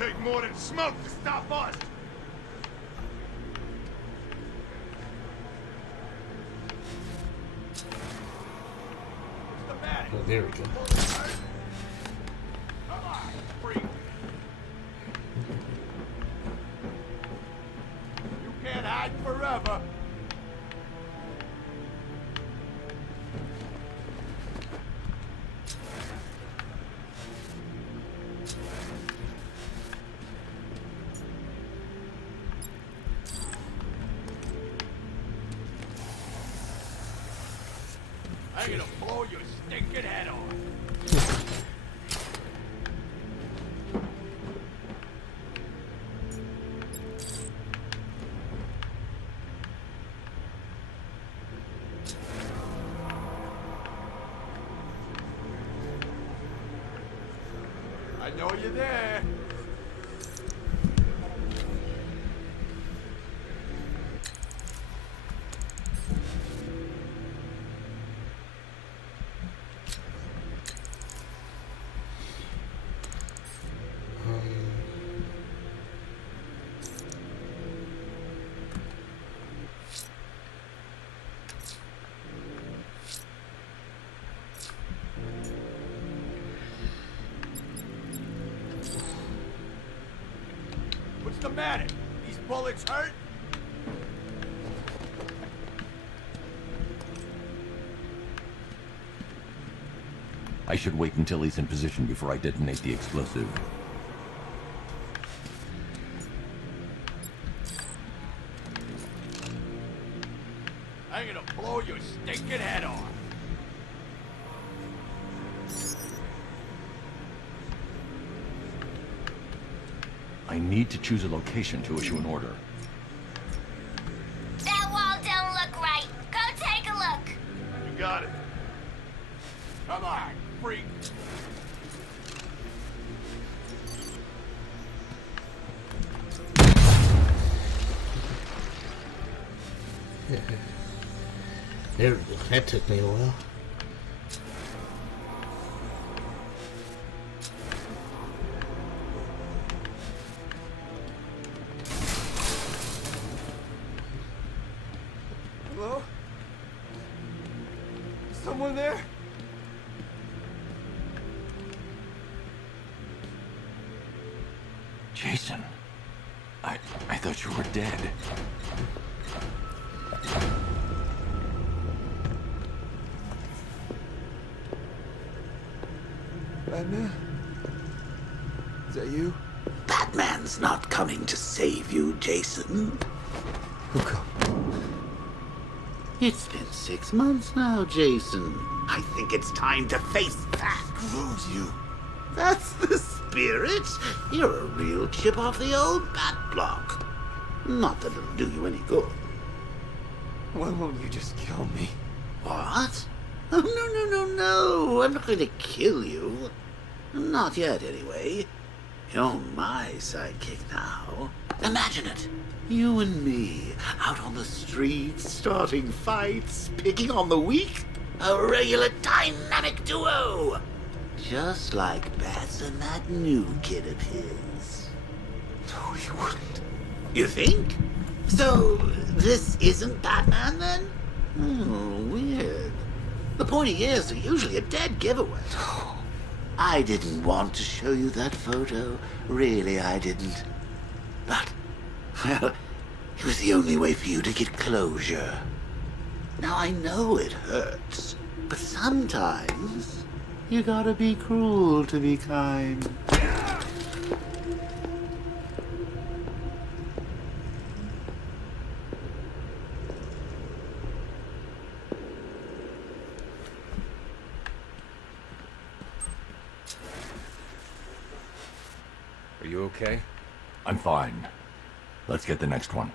take more than smoke to stop us. Oh, there we go. Come on, freak. You can't hide forever. I'm gonna blow your stinking head off. I know you're there. What's the matter? These bullets hurt? I should wait until he's in position before I detonate the explosive. I'm gonna blow your stinking head off. I need to choose a location to issue an order. That wall don't look right. Go take a look. You got it. Come on, freak. There we go. That took me a while. Hello? Someone there? Jason, I thought you were dead. Batman? Is that you? Batman's not coming to save you, Jason. Who come? It's been 6 months now, Jason. I think it's time to face that. Screws you. That's the spirit. You're a real chip off the old bat block. Not that it'll do you any good. Why won't you just kill me? What? Oh, no. I'm not going to kill you. Not yet, anyway. You're my sidekick now. Imagine it. You and me, out on the streets, starting fights, picking on the weak. A regular dynamic duo. Just like Bats and that new kid of his. No, you wouldn't. You think? So, this isn't Batman, then? Oh, weird. The pointy ears are usually a dead giveaway. I didn't want to show you that photo. Really, I didn't. But, well, it was the only way for you to get closure. Now, I know it hurts, but sometimes you gotta be cruel to be kind. Are you okay? I'm fine. Let's get the next one.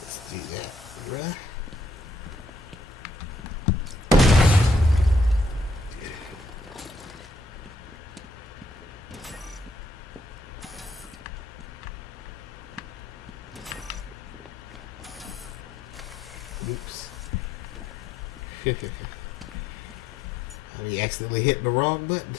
Let's do that, right? Oops. I be accidentally hitting the wrong button.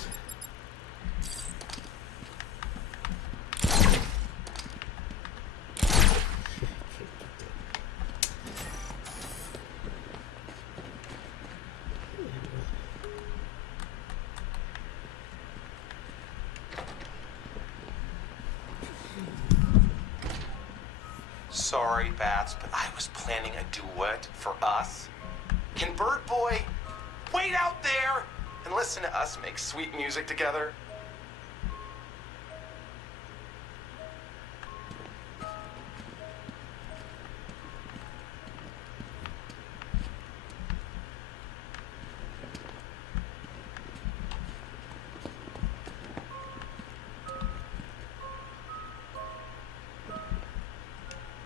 Sorry, Bats, but I was planning a duet for us. Can Bird Boy wait out there and listen to us make sweet music together?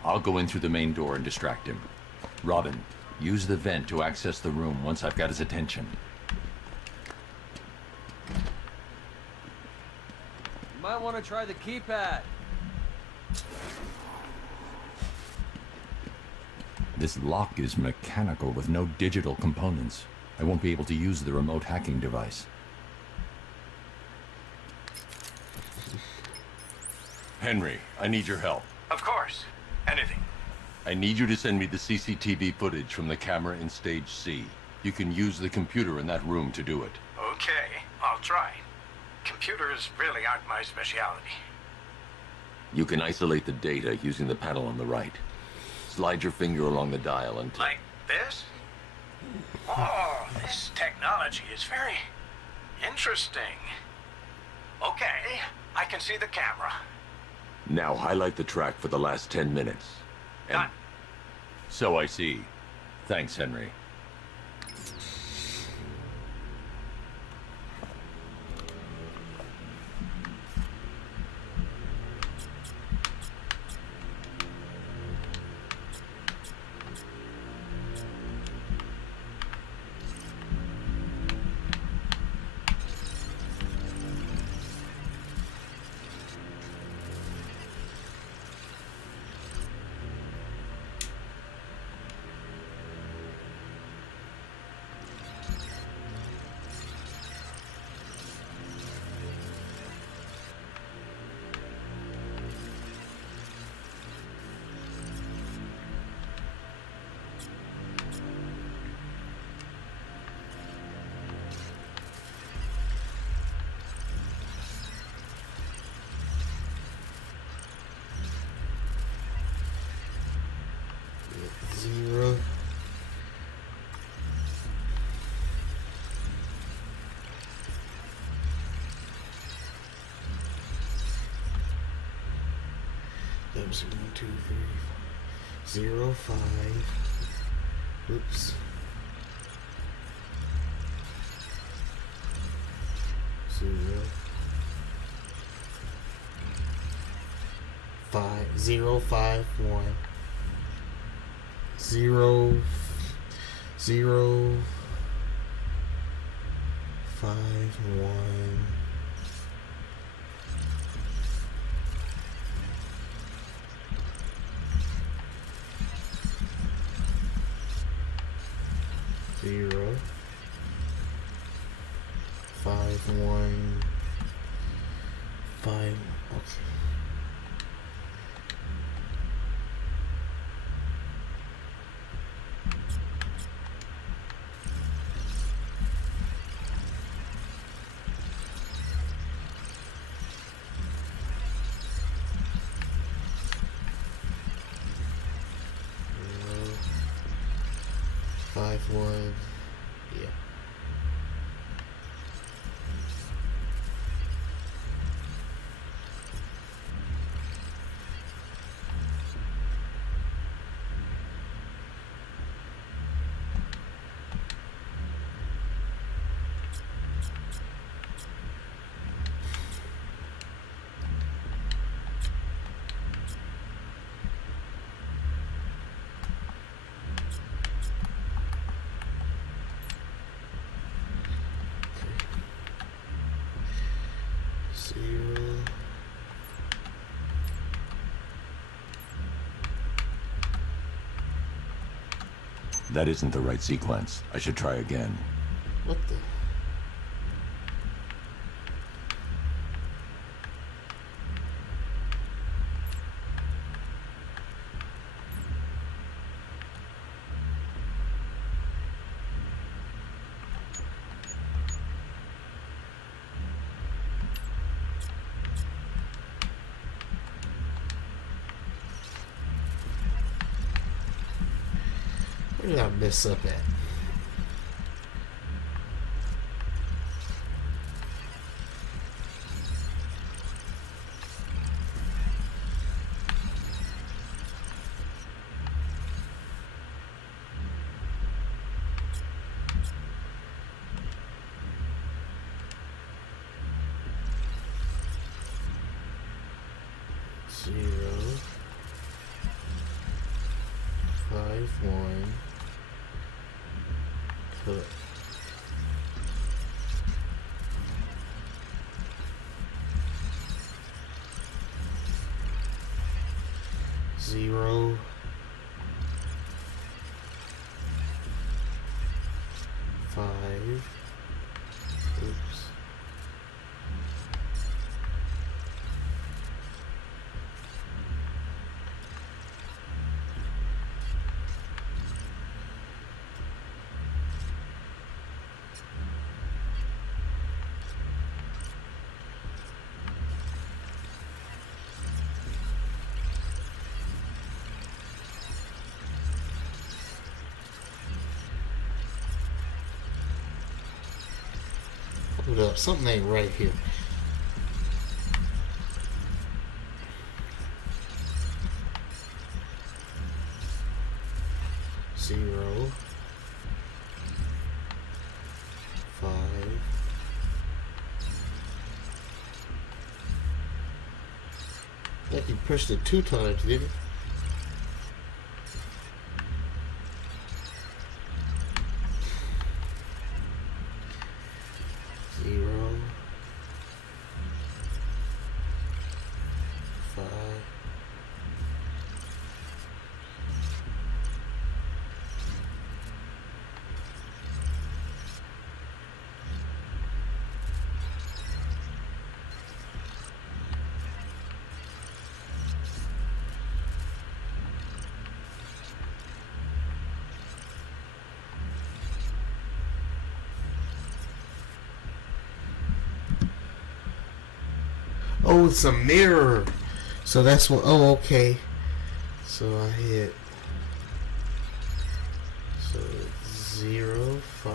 I'll go in through the main door and distract him. Robin, use the vent to access the room once I've got his attention. You might want to try the keypad. This lock is mechanical with no digital components. I won't be able to use the remote hacking device. Henry, I need your help. Of course. Anything. I need you to send me the CCTV footage from the camera in Stage C. You can use the computer in that room to do it. Okay, I'll try. Computers really aren't my specialty. You can isolate the data using the panel on the right. Slide your finger along the dial and... Like this? Oh, this technology is very interesting. Okay, I can see the camera. Now highlight the track for the last 10 minutes. And... Done. So I see. Thanks, Henry. Zero. That was 1, 2, 3, 0, 5. Oops. 0, 5, 0, 5, 1. 0, 0, 5, 1. Zero, 5, 1, 5. Okay. 5, 1. Yeah. That isn't the right sequence. I should try again. What the? Where did I mess up at? Zero, 5, 1. Cut. Zero, 5. Oops. Hold up, something ain't right here. Zero, 5. I think he pushed it 2 times, didn't he? Zero, 5. Oh, it's a mirror. So that's what. Oh, okay. So I hit. So 0, 5.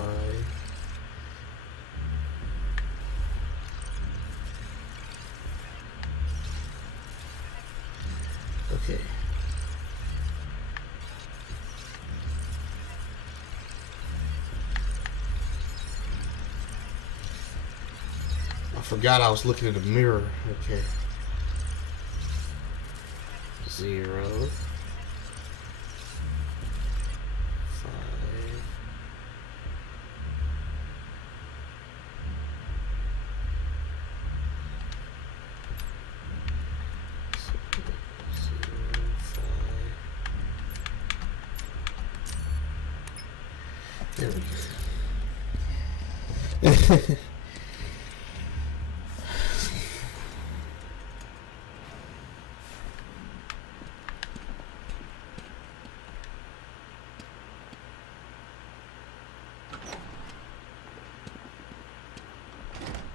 Okay. I forgot I was looking at the mirror. Okay. 0, 5. There we go.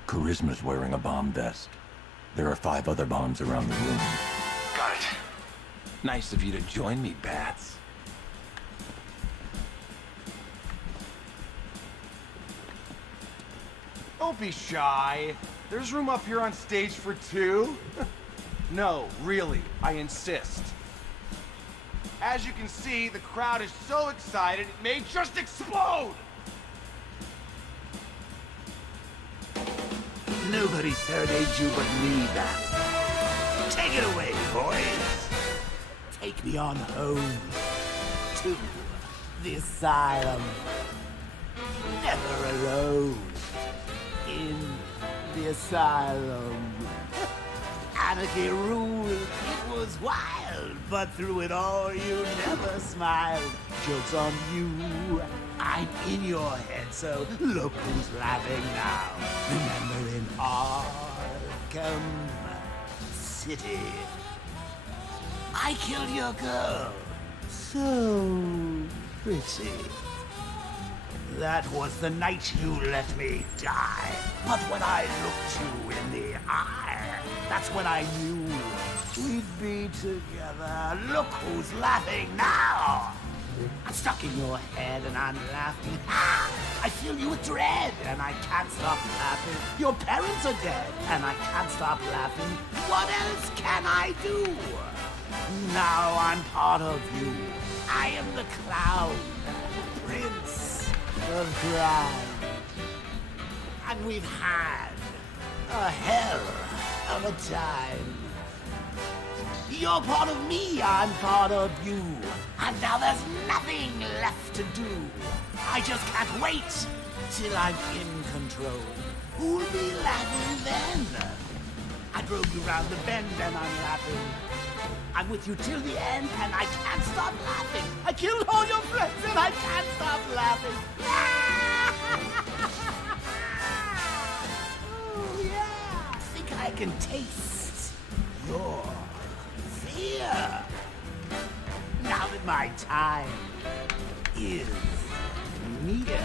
Charisma's wearing a bomb vest. There are 5 other bombs around the room. Got it. Nice of you to join me, Bats. Don't be shy. There's room up here on stage for 2. No, really, I insist. As you can see, the crowd is so excited it may just explode! Nobody serenades you but me, Bats. Take it away, boys. Take me on home to the asylum. Never alone in the asylum. Anarchy ruled, it was wild, but through it all you never smiled. Joke's on you, I'm in your head, so look who's laughing now. Remember in Arkham City, I killed your girl, so pretty. That was the night you let me die. But when I looked you in the eye, that's when I knew we'd be together. Look who's laughing now. I'm stuck in your head and I'm laughing. Ah, I fill you with dread and I can't stop laughing. Your parents are dead and I can't stop laughing. What else can I do? Now I'm part of you. I am the clown, prince of crime. And we've had a hell of a time. You're part of me, I'm part of you. And now there's nothing left to do. I just can't wait till I'm in control. Who'll be laughing then? I drove you round the bend and I'm laughing. I'm with you till the end and I can't stop laughing. I killed all your friends and I can't stop laughing. Oh yeah, I think I can taste your fear. Now that my time is near,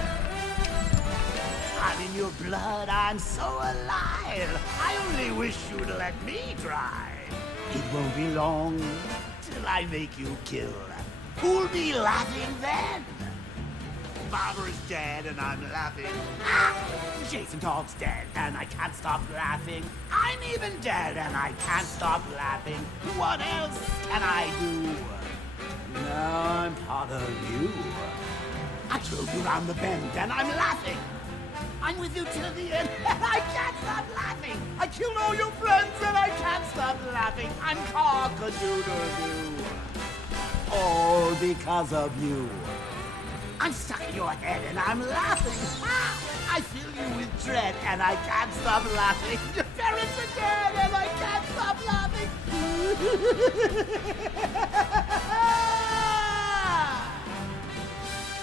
I'm in your blood, I'm so alive. I only wish you'd let me try. It won't be long till I make you kill. Who'll be laughing then? Barbara's dead and I'm laughing. Ah! Jason Todd's dead and I can't stop laughing. I'm even dead and I can't stop laughing. What else can I do? Now I'm part of you. I drove you round the bend and I'm laughing. I'm with you till the end and I can't stop laughing. I killed all your friends and I can't stop laughing. I'm cock-a-doodle-doo. All because of you. I'm stuck in your head and I'm laughing. Ah, I fill you with dread and I can't stop laughing. Your parents are dead and I can't stop laughing.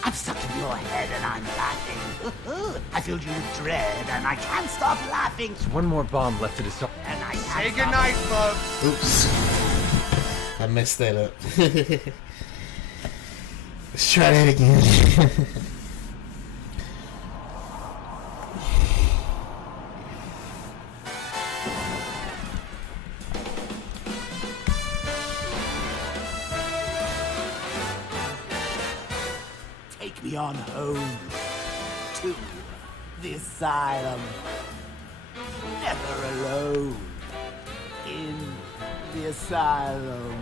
I'm stuck in your head and I'm laughing. I filled you with dread and I can't stop laughing. There's one more bomb left to disarm. And I Say can't goodnight, stop. folks. Oops. I messed that up. Let's try that again. Take me on home to the asylum. Never alone in the asylum.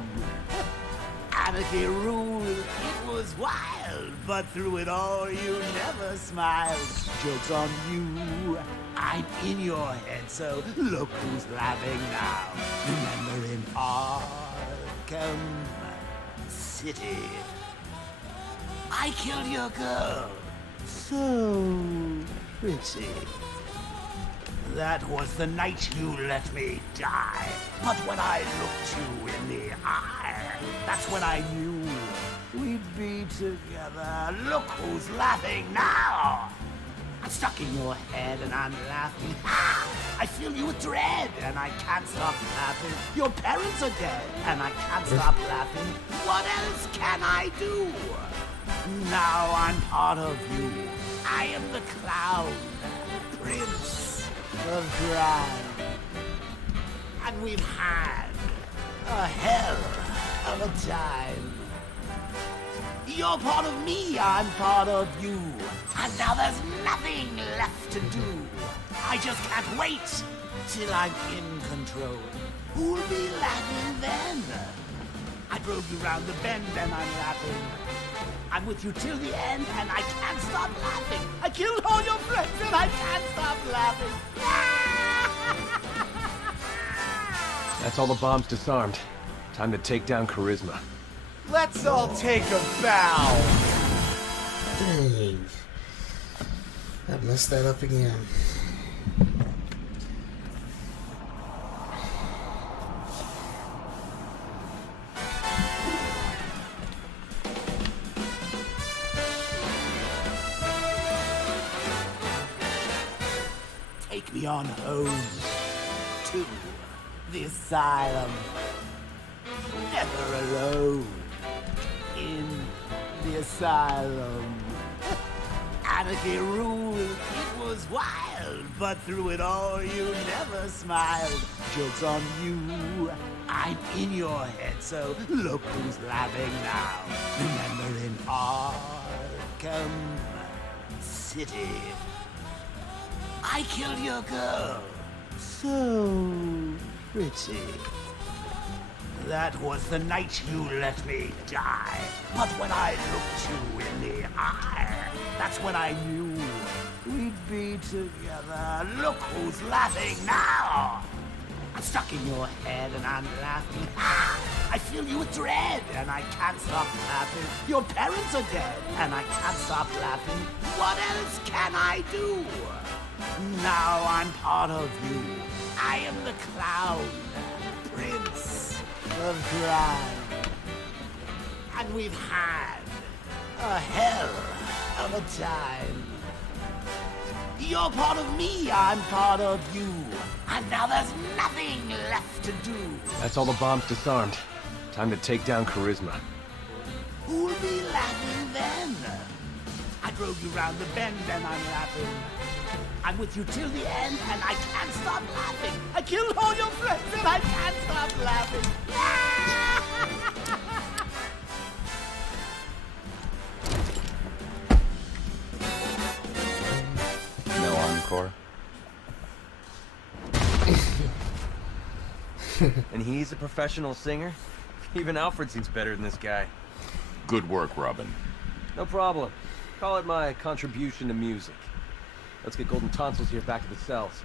Anarchy ruled, it was wild, but through it all you never smiled. Joke's on you, I'm in your head, so look who's laughing now. Remember in Arkham City, I killed your girl, so pretty. That was the night you let me die. But when I looked you in the eye, that's when I knew we'd be together. Look who's laughing now. I'm stuck in your head and I'm laughing. Ah, I fill you with dread and I can't stop laughing. Your parents are dead and I can't stop laughing. What else can I do? Now I'm part of you. I am the clown, prince of crime. And we've had a hell of a time. You're part of me, I'm part of you. And now there's nothing left to do. I just can't wait till I'm in control. Who'll be laughing then? I drove you round the bend and I'm laughing. I'm with you till the end and I can't stop laughing. I killed all your friends and I can't stop laughing. That's all the bombs disarmed. Time to take down Charisma. Let's all take a bow. Dang. I messed that up again. take me on home to the asylum. Never alone in the asylum. Anarchy ruled, it was wild, but through it all you never smiled. Joke's on you, I'm in your head, so look who's laughing now. Remember in Arkham City, I killed your girl, so pretty. That was the night you let me die. But when I looked you in the eye, that's when I knew we'd be together. Look who's laughing now. I'm stuck in your head and I'm laughing. I feel you with dread and I can't stop laughing. Your parents are dead and I can't stop laughing. What else can I do? Now I'm part of you. I am the clown, prince of crime. And we've had a hell of a time. You're part of me, I'm part of you. And now there's nothing left to do. That's all the bombs disarmed. Time to take down Charisma. Who'll be laughing then? I drove you round the bend and I'm laughing. I'm with you till the end and I can't stop laughing. I killed all your friends and I can't stop laughing. No encore. And he's a professional singer? Even Alfred seems better than this guy. Good work, Robin. No problem. Call it my contribution to music. Let's get Golden Tonsils here back to the cells.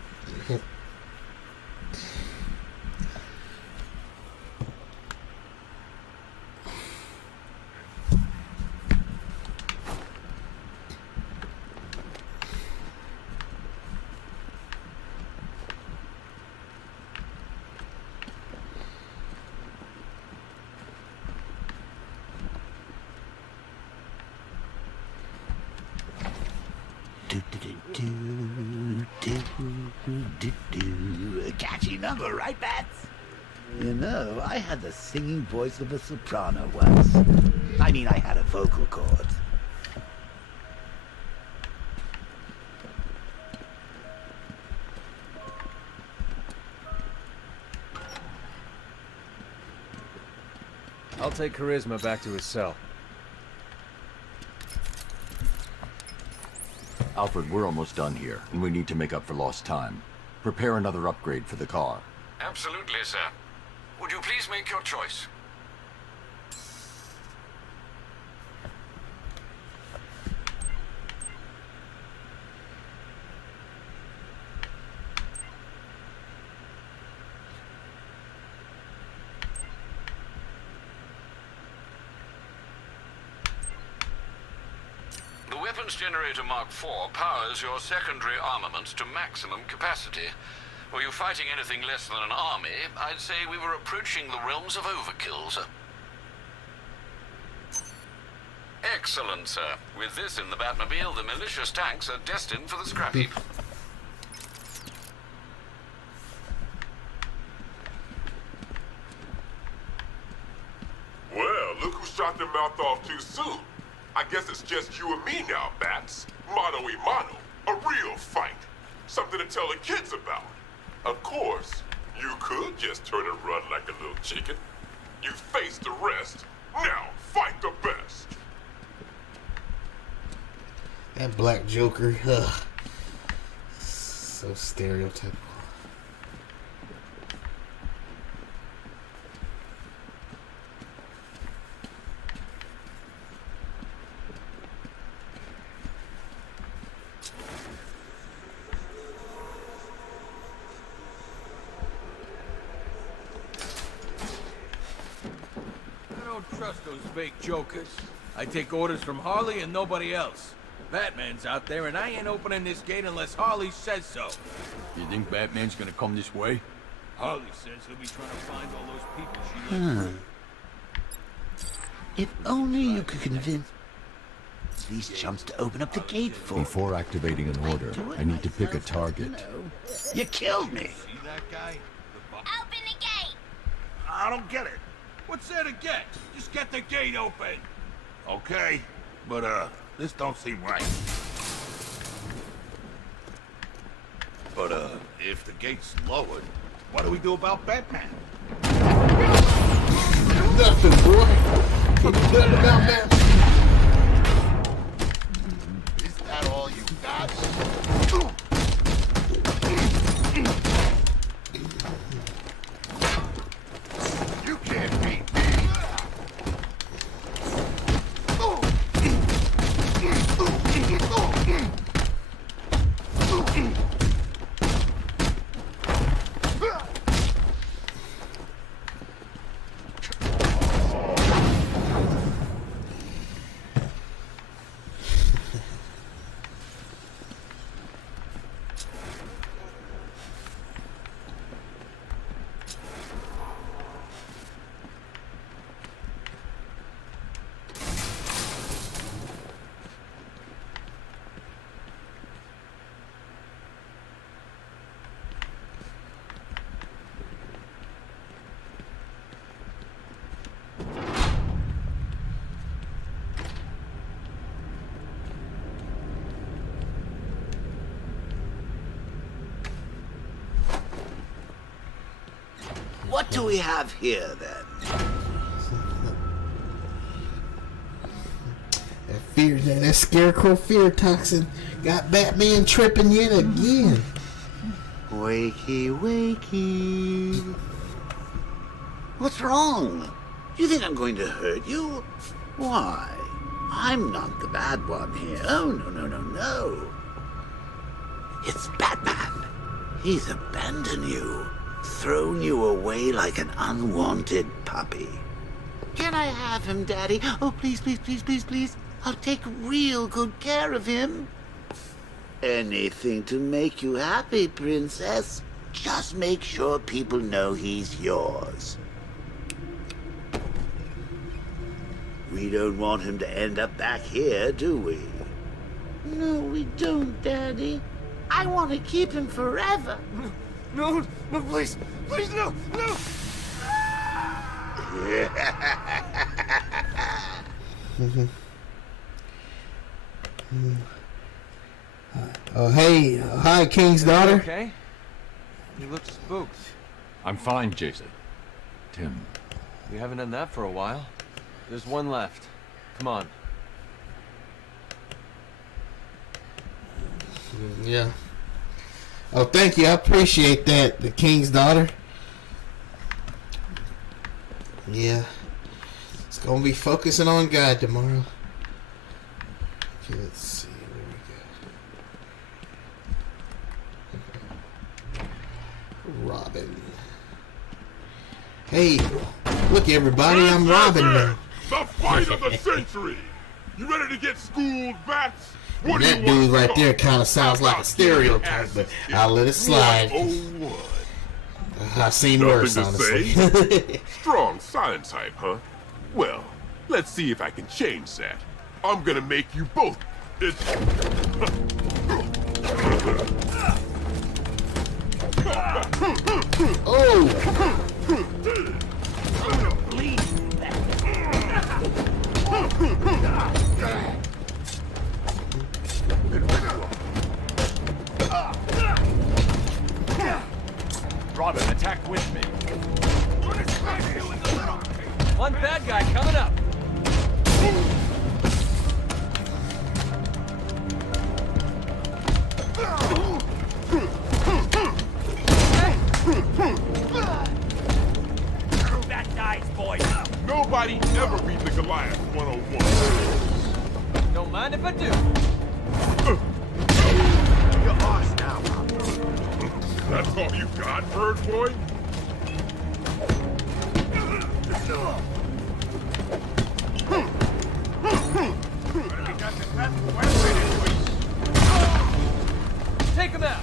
Catchy number, right, Bats? You know, I had the singing voice of a soprano once. I mean, I had a vocal cord. I'll take Charisma back to his cell. Alfred, we're almost done here, and we need to make up for lost time. Prepare another upgrade for the car. Absolutely, sir. Would you please make your choice? The Weapons Generator Mark IV powers your secondary armaments to maximum capacity. Were you fighting anything less than an army, I'd say we were approaching the realms of overkill, sir. Excellent, sir. With this in the Batmobile, the malicious tanks are destined for the scrap heap. Well, look who shot their mouth off too soon. I guess it's just you and me now, Bats. Mano y mano. A real fight. Something to tell the kids about. Of course, you could just turn and run like a little chicken. You face the rest. Now, fight the best. That black Joker, ugh. So stereotypical. I don't trust those fake jokers. I take orders from Harley and nobody else. Batman's out there, and I ain't opening this gate unless Harley says so. You think Batman's gonna come this way? Harley says he'll be trying to find all those people she lives with. If only you could convince... these chumps to open up the gate for me. Before activating an order, I need to pick a target. You killed me. See that guy? Open the gate. I don't get it. What's there to get? Just get the gate open. Okay, but this don't seem right. But if the gate's lowered, what do we do about Batman? Nothing, boy. What's good about that? Is that all you got? You can't beat me. What do we have here, then? That scarecrow fear toxin got Batman tripping yet again. Wakey, wakey. What's wrong? You think I'm going to hurt you? Why? I'm not the bad one here. Oh, no. It's Batman. He's abandoned you, thrown you away like an unwanted puppy. Can I have him, Daddy? Oh, please. I'll take real good care of him. Anything to make you happy, Princess. Just make sure people know he's yours. We don't want him to end up back here, do we? No, we don't, Daddy. I want to keep him forever. No, please, no. Oh, hey. Hi, King's daughter. Okay? You look spooked. I'm fine, Jason. Tim. We haven't done that for a while. There's one left. Come on. Yeah. Oh, thank you. I appreciate that, the King's daughter. Yeah. It's going to be focusing on God tomorrow. Okay, let's see. Where we go? Robin. Hey, look everybody, I'm Robin now. The fight of the century! You ready to get schooled, Bats? What do That you dude want right to there talk? kind of sounds like a stereotype, but I'll let it slide. 101. I've seen Nothing worse, to honestly. say? Strong silent type, huh? Well, let's see if I can change that. I'm gonna make you both. It's... Oh! Robin, attack with me. One bad guy coming up. That guy's boy. Nobody ever beat the Goliath 101. Don't mind if I do. You're ours now. That's all you got, Bird Boy? Take him out.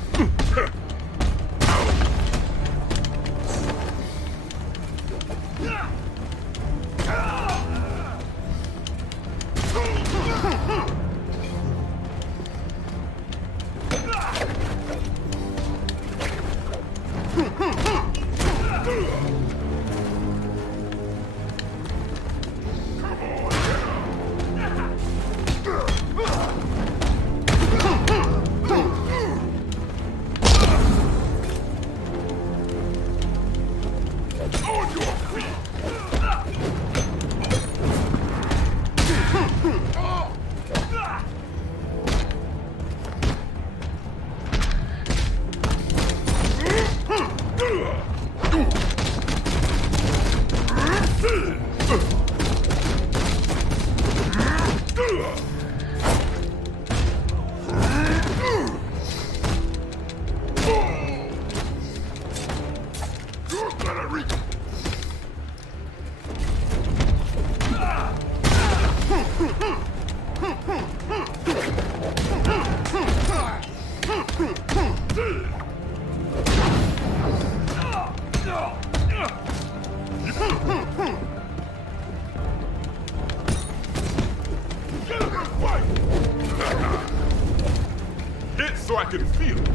so I can feel it.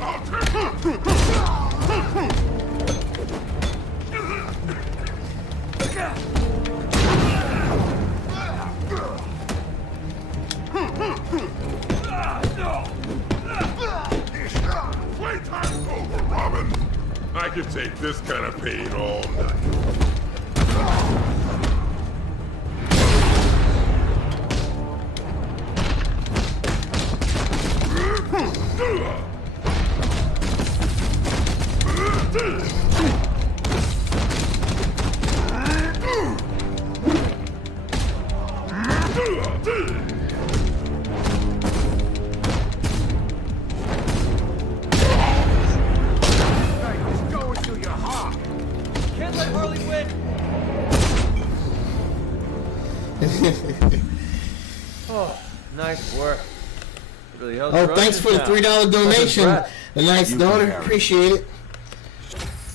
I'll take Playtime's over, Robin. I can take this kind of pain all night. Can't let Harley win. Oh, nice work. Really helps Oh, run thanks this for the town. $3 donation. breath. A nice daughter. Appreciate it.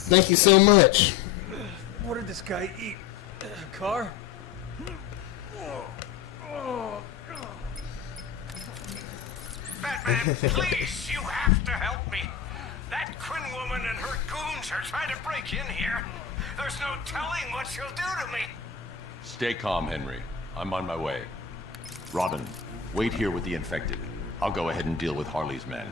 Thank you so much. What did this guy eat? Car? Batman, please, you have to help me. That Quinn woman and her goons are trying to break in here. There's no telling what she'll do to me. Stay calm, Henry. I'm on my way. Robin, wait here with the infected. I'll go ahead and deal with Harley's men.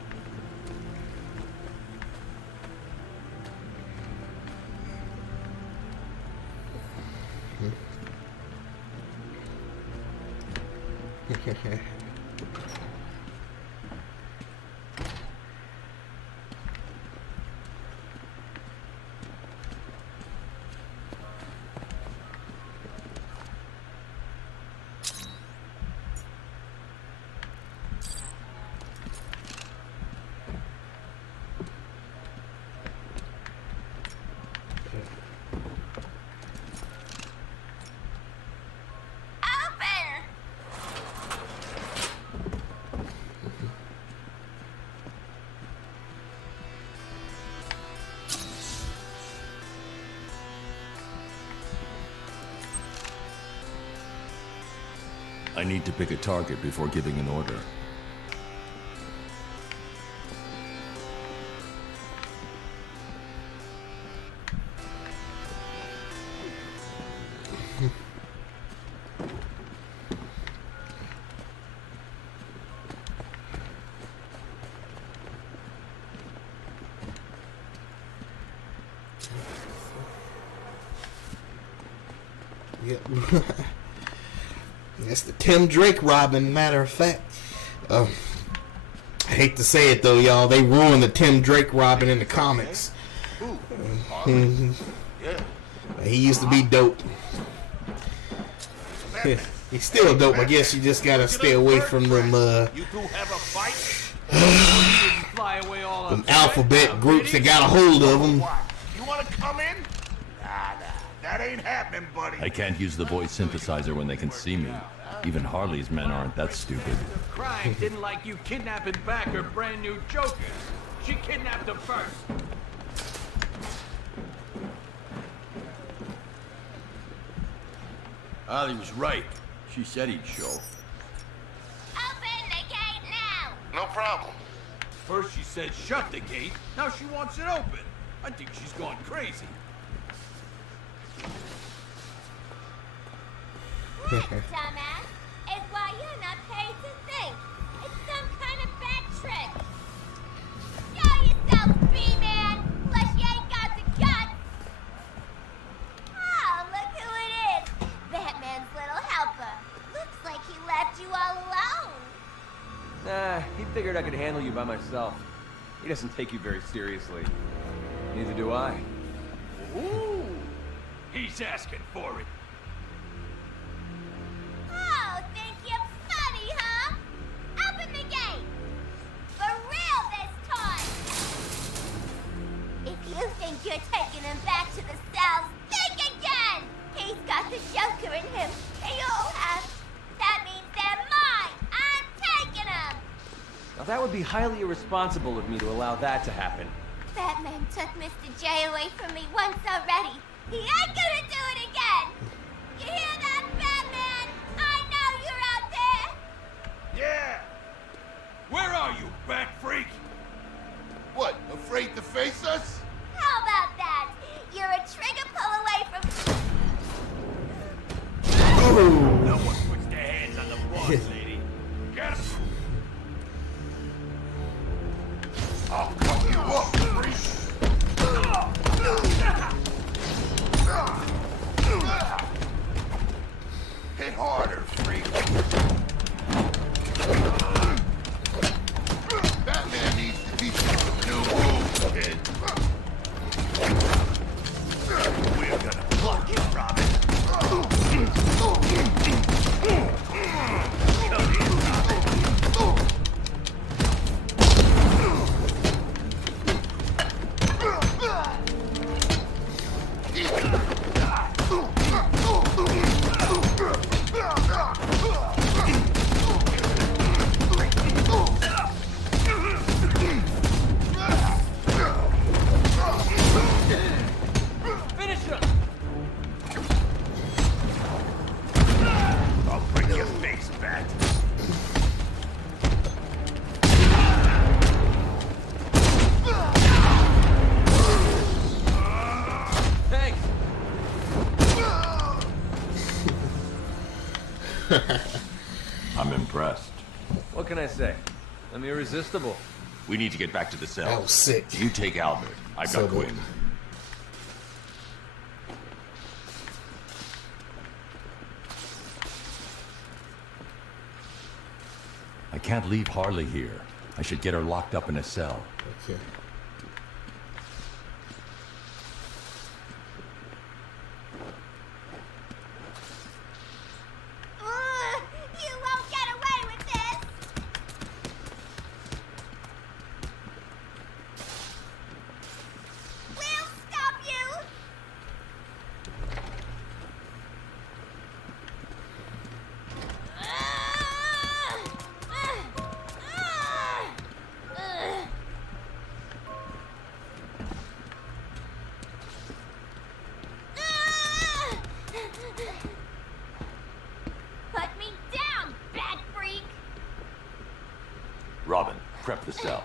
Open! I need to pick a target before giving an order. Yep. That's the Tim Drake Robin, matter of fact. I hate to say it though, y'all. They ruined the Tim Drake Robin in the comics. Mhm. He used to be dope. He's still dope. I guess you just gotta stay away from them, You two have a fight? Fly away all them alphabet groups that got a hold of him. You want to come in? Nah, that ain't happening, buddy. I can't use the voice synthesizer when they can see me. Even Harley's men aren't that stupid. Crime didn't like you kidnapping back her brand new Jokers. She kidnapped them first. Ali was right. She said he'd show. Open the gate now! No problem. First she said shut the gate, now she wants it open. I think she's gone crazy. Dumbass, it's why you're not paid to think. It's some kind of bad trick. Show yourself, B-Man, plus you ain't got the guts. Oh, look who it is. Batman's little helper. Looks like he left you all alone. Nah, he figured I could handle you by myself. He doesn't take you very seriously. Neither do I. Ooh, he's asking for it. Oh, think you're funny, huh? Open the gate. For real this time. If you think you're taking him back to the cells, think again. He's got the Joker in him. They all have. That means they're mine. I'm taking them. Now that would be highly irresponsible of me to allow that to happen. Batman took Mr. J away from me once already. He ain't gonna do it again. You hear that, Batman? I know you're out there. Yeah. impressed. What can I say? I'm irresistible. We need to get back to the cell. That was sick. You take Albert. I've So got good. Quinn. I can't leave Harley here. I should get her locked up in a cell. Okay. You won't get away with this! We'll stop you! Put me down, bad freak! Robin, prep the cell.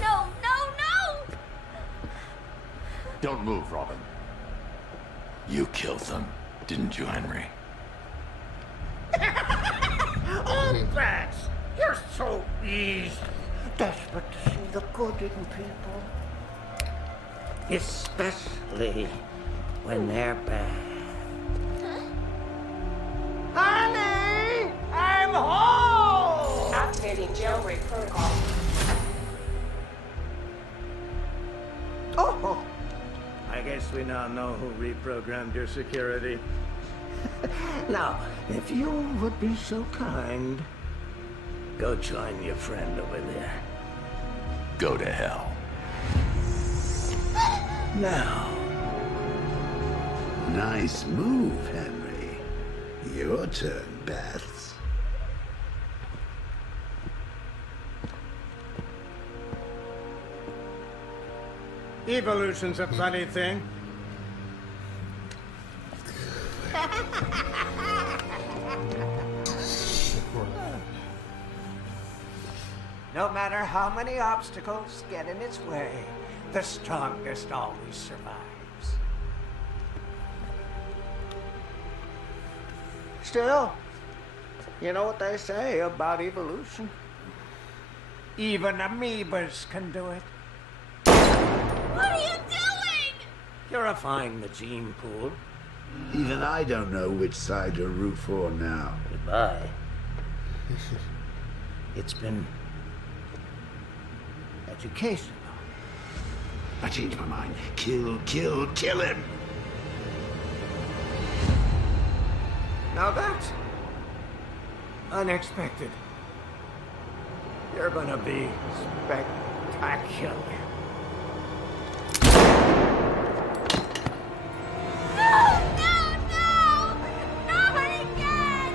No, no, no! Don't move, Robin. You killed them, didn't you, Henry? Oh, Bats, you're so easy. Desperate to see the good in people. Especially when they're bad. Honey, I'm home! Activating jailbreak protocol. Oh, I guess we now know who reprogrammed your security. Now, if you would be so kind, go join your friend over there. Go to hell. Now, Nice move, Henry. Your turn, Bats. evolution's a funny thing. No matter how many obstacles get in its way, the strongest always survives. Still, you know what they say about evolution? Even amoebas can do it. What are you doing? Purifying the gene pool. Even I don't know which side to root for now. Goodbye. It's been educational. I changed my mind. Kill, kill, kill him! Now that's unexpected. You're gonna be spectacular. No, no, no! Not again!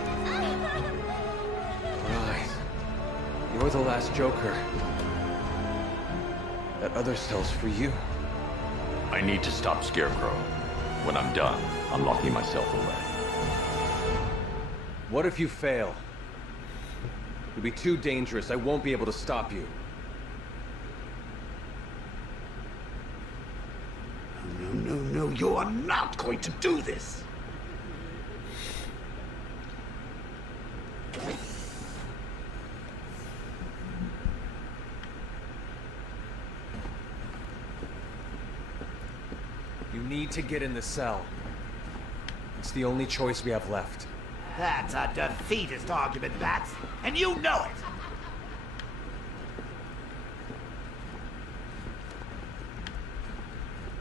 Right. You're the last Joker. That other cell's for you. I need to stop Scarecrow. When I'm done, I'm locking myself away. What if you fail? You'll be too dangerous. I won't be able to stop you. No, no, no, you are not going to do this! You need to get in the cell. It's the only choice we have left. That's a defeatist argument, Bats, and you know it!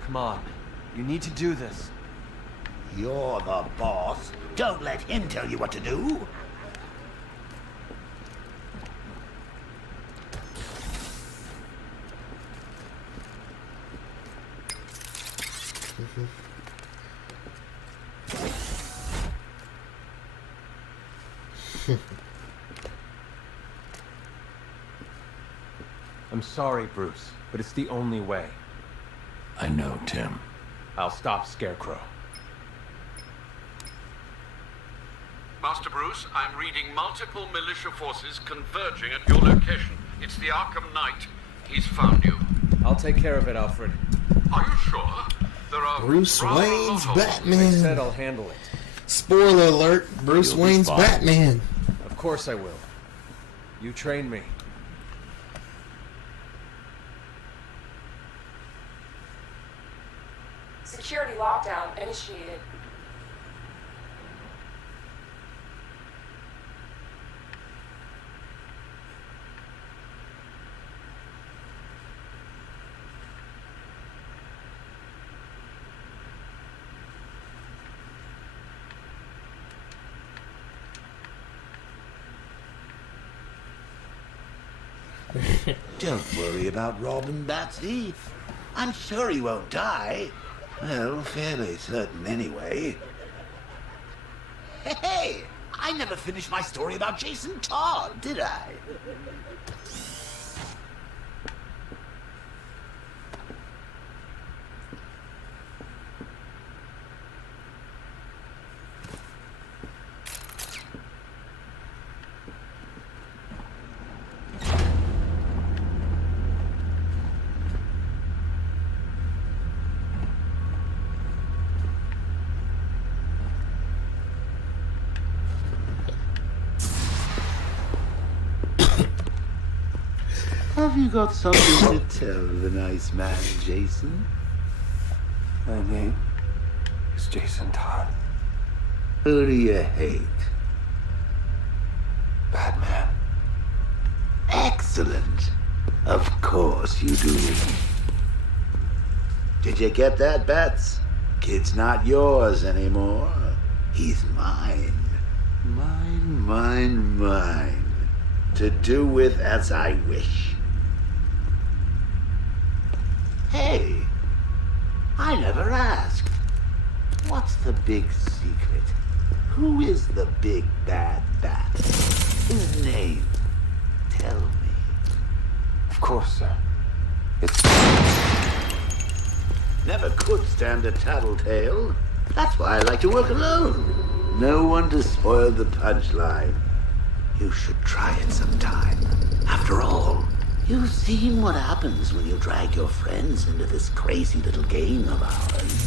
Come on. You need to do this. You're the boss. Don't let him tell you what to do. I'm sorry, Bruce, but it's the only way. I know, Tim. I'll stop Scarecrow. Master Bruce, I'm reading multiple militia forces converging at your location. It's the Arkham Knight. He's found you. I'll take care of it, Alfred. Are you sure? There are Bruce rather a Wayne's lot of them. I Batman. said I'll handle it. Spoiler alert, Bruce You'll be Wayne's fine. Batman. Of course I will. You trained me. Security lockdown initiated. Don't worry about Robin, Batsy. I'm sure he won't die. Well, fairly certain anyway. Hey, I never finished my story about Jason Todd, did I? Have you got something to tell the nice man, Jason? My name is Jason Todd. Who do you hate? Batman. Excellent. Of course you do. Did you get that, Bats? Kid's not yours anymore. He's mine. Mine. To do with as I wish. Hey, I never asked. What's the big secret? Who is the big bad bat? His name. Tell me. Of course, sir. It's... Never could stand a tattletale. That's why I like to work alone. No one to spoil the punchline. You should try it sometime. After all, you've seen what happens when you drag your friends into this crazy little game of ours.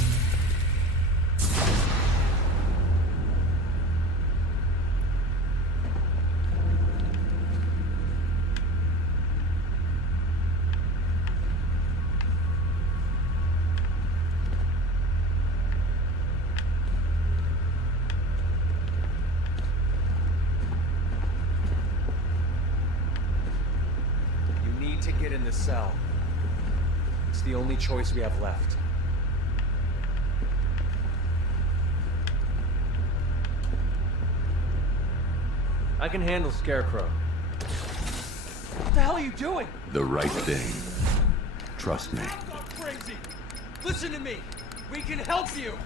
To get in the cell. It's the only choice we have left. I can handle Scarecrow. What the hell are you doing? The right thing. Trust me. Don't go crazy. Listen to me. We can help you.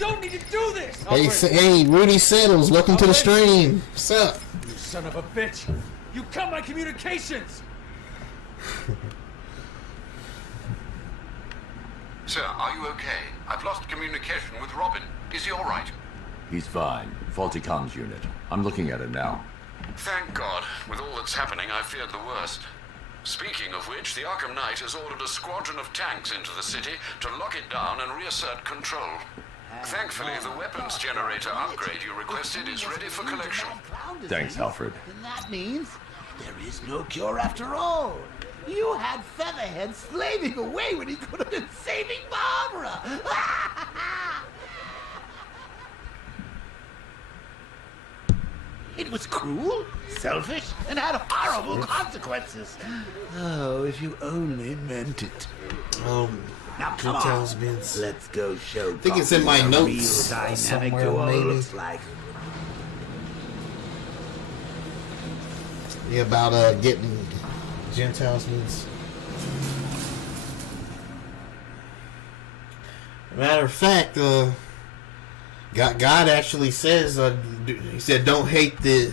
Don't need to do this. Hey, Rudy Settles, welcome to the stream. What's up? You son of a bitch. You cut my communications. Sir, are you okay? I've lost communication with Robin. Is he all right? He's fine. Faulty comms unit. I'm looking at it now. Thank God. With all that's happening, I feared the worst. Speaking of which, the Arkham Knight has ordered a squadron of tanks into the city to lock it down and reassert control. Thankfully, the weapons generator upgrade you requested is ready for collection. Thanks, Alfred. And that means there is no cure after all. You had Featherhead slaving away when he could have been saving Barbara. It was cruel, selfish, and had horrible consequences. Oh, if you only meant it. Now come on, let's go show. I think it's in my Gotham what a notes real dynamic somewhere, duo maybe. looks like. Yeah, about getting Gentiles needs. Matter of fact, God actually says, he said, "Don't hate the."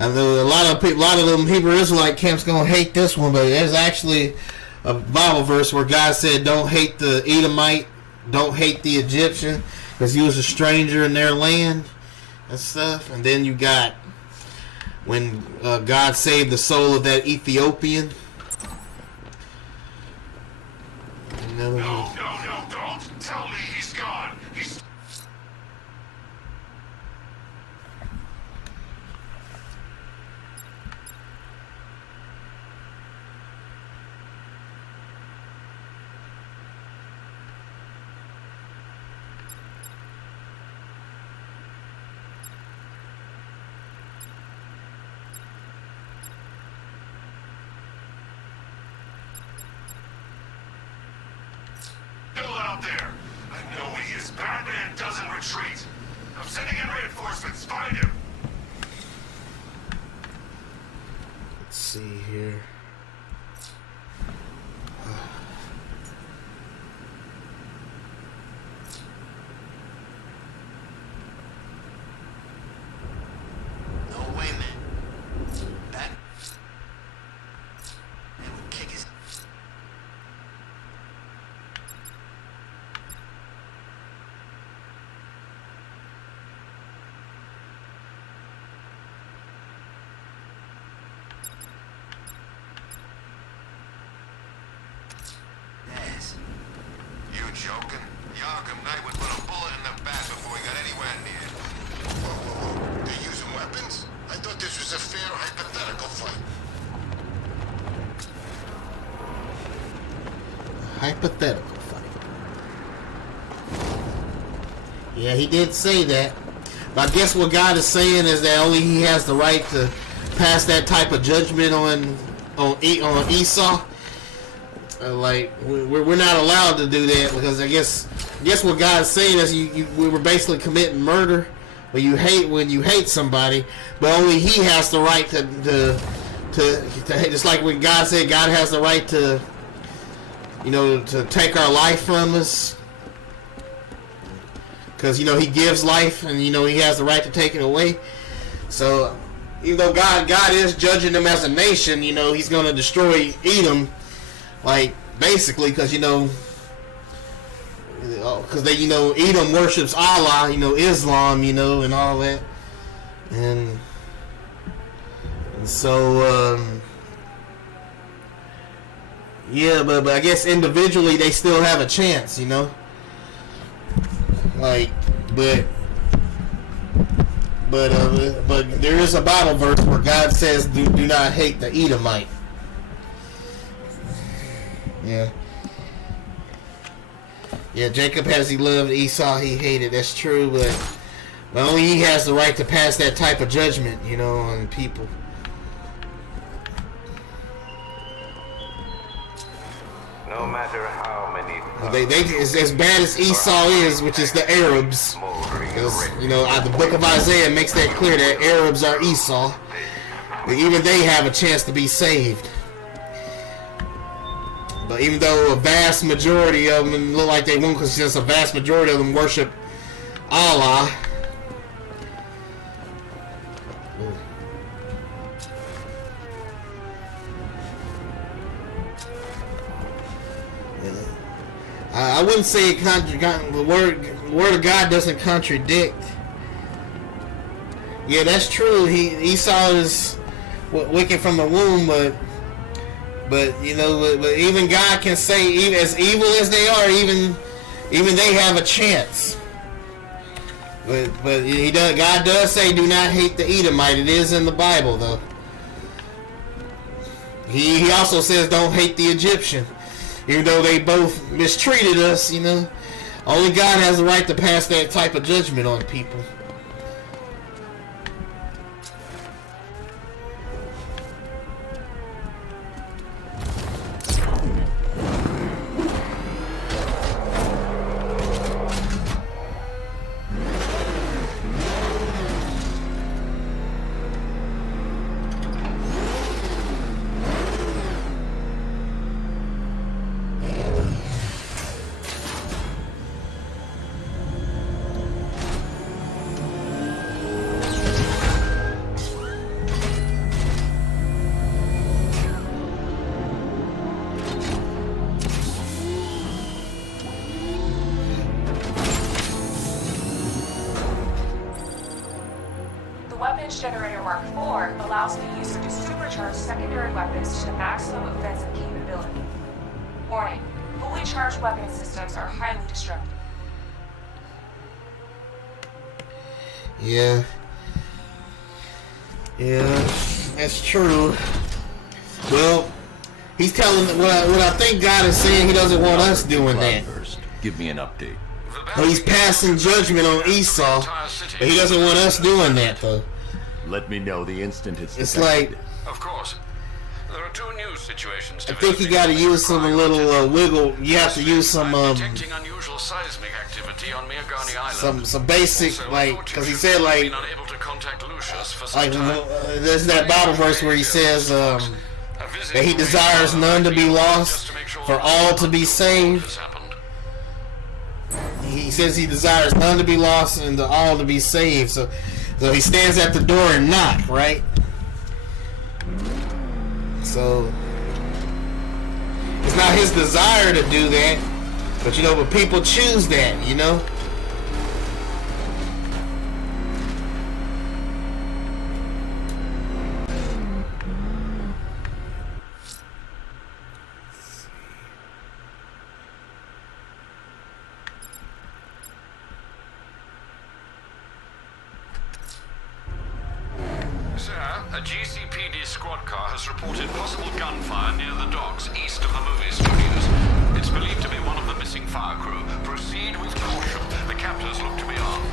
I know a lot of them Hebrew Israelite camps gonna hate this one, but there's actually a Bible verse where God said, "Don't hate the Edomite, don't hate the Egyptian, because he was a stranger in their land and stuff." And then you got when God saved the soul of that Ethiopian. No, Still out there. I know he is. Batman doesn't retreat. I'm sending in reinforcements. Find him. Let's see here. No way, man. That would kick his. Yes. You joking? The Arkham Knight would put a bullet in the bat before he got anywhere near. Whoa. They're using weapons? I thought this was a fair hypothetical fight. Hypothetical fight. Yeah, he did say that. But I guess what God is saying is that only he has the right to pass that type of judgment on Esau. Like we're not allowed to do that, because I guess what God is saying is we were basically committing murder when you hate somebody, but only he has the right to just like when God said God has the right to to take our life from us, because he gives life, and he has the right to take it away. So even though God is judging them as a nation, he's going to destroy Edom, like basically, because Edom worships Allah, Islam, and all that, and so yeah, but I guess individually they still have a chance, like, but there is a Bible verse where God says do not hate the Edomite. Yeah, Jacob has he loved, Esau he hated. That's true, but only he has the right to pass that type of judgment, on people. No matter how many they as bad as Esau is, which is the Arabs, because the book of Isaiah makes that clear that Arabs are Esau. Even they have a chance to be saved. But even though a vast majority of them look like they won't, because just a vast majority of them worship Allah. I wouldn't say the word of God doesn't contradict. Yeah, that's true. Esau is wicked from the womb, but even God can say, even as evil as they are, even they have a chance. But God does say, do not hate the Edomite. It is in the Bible, though. He also says, don't hate the Egyptian. Even though they both mistreated us, only God has the right to pass that type of judgment on people. Generator Mark IV allows the user to supercharge secondary weapons to maximum offensive capability. Warning, fully charged weapon systems are highly destructive. Yeah, that's true. Well, he's telling what I think God is saying. He doesn't want us doing that. Give me an update. Well, he's passing judgment on Esau, but he doesn't want us doing that, though. Let me know the instant it's like, of course. There are two news situations I think you got to use some little wiggle. You have to use some detecting unusual seismic activity on Miagani Island. some basic, like, because he said like there's that Bible verse where he says that he desires none to be lost, for all to be saved. He says he desires none to be lost and all to be saved. So he stands at the door and knock, right? So it's not his desire to do that, but but people choose that, A GCPD squad car has reported possible gunfire near the docks east of the movie studios. It's believed to be one of the missing fire crew. Proceed with caution. The captors look to be armed.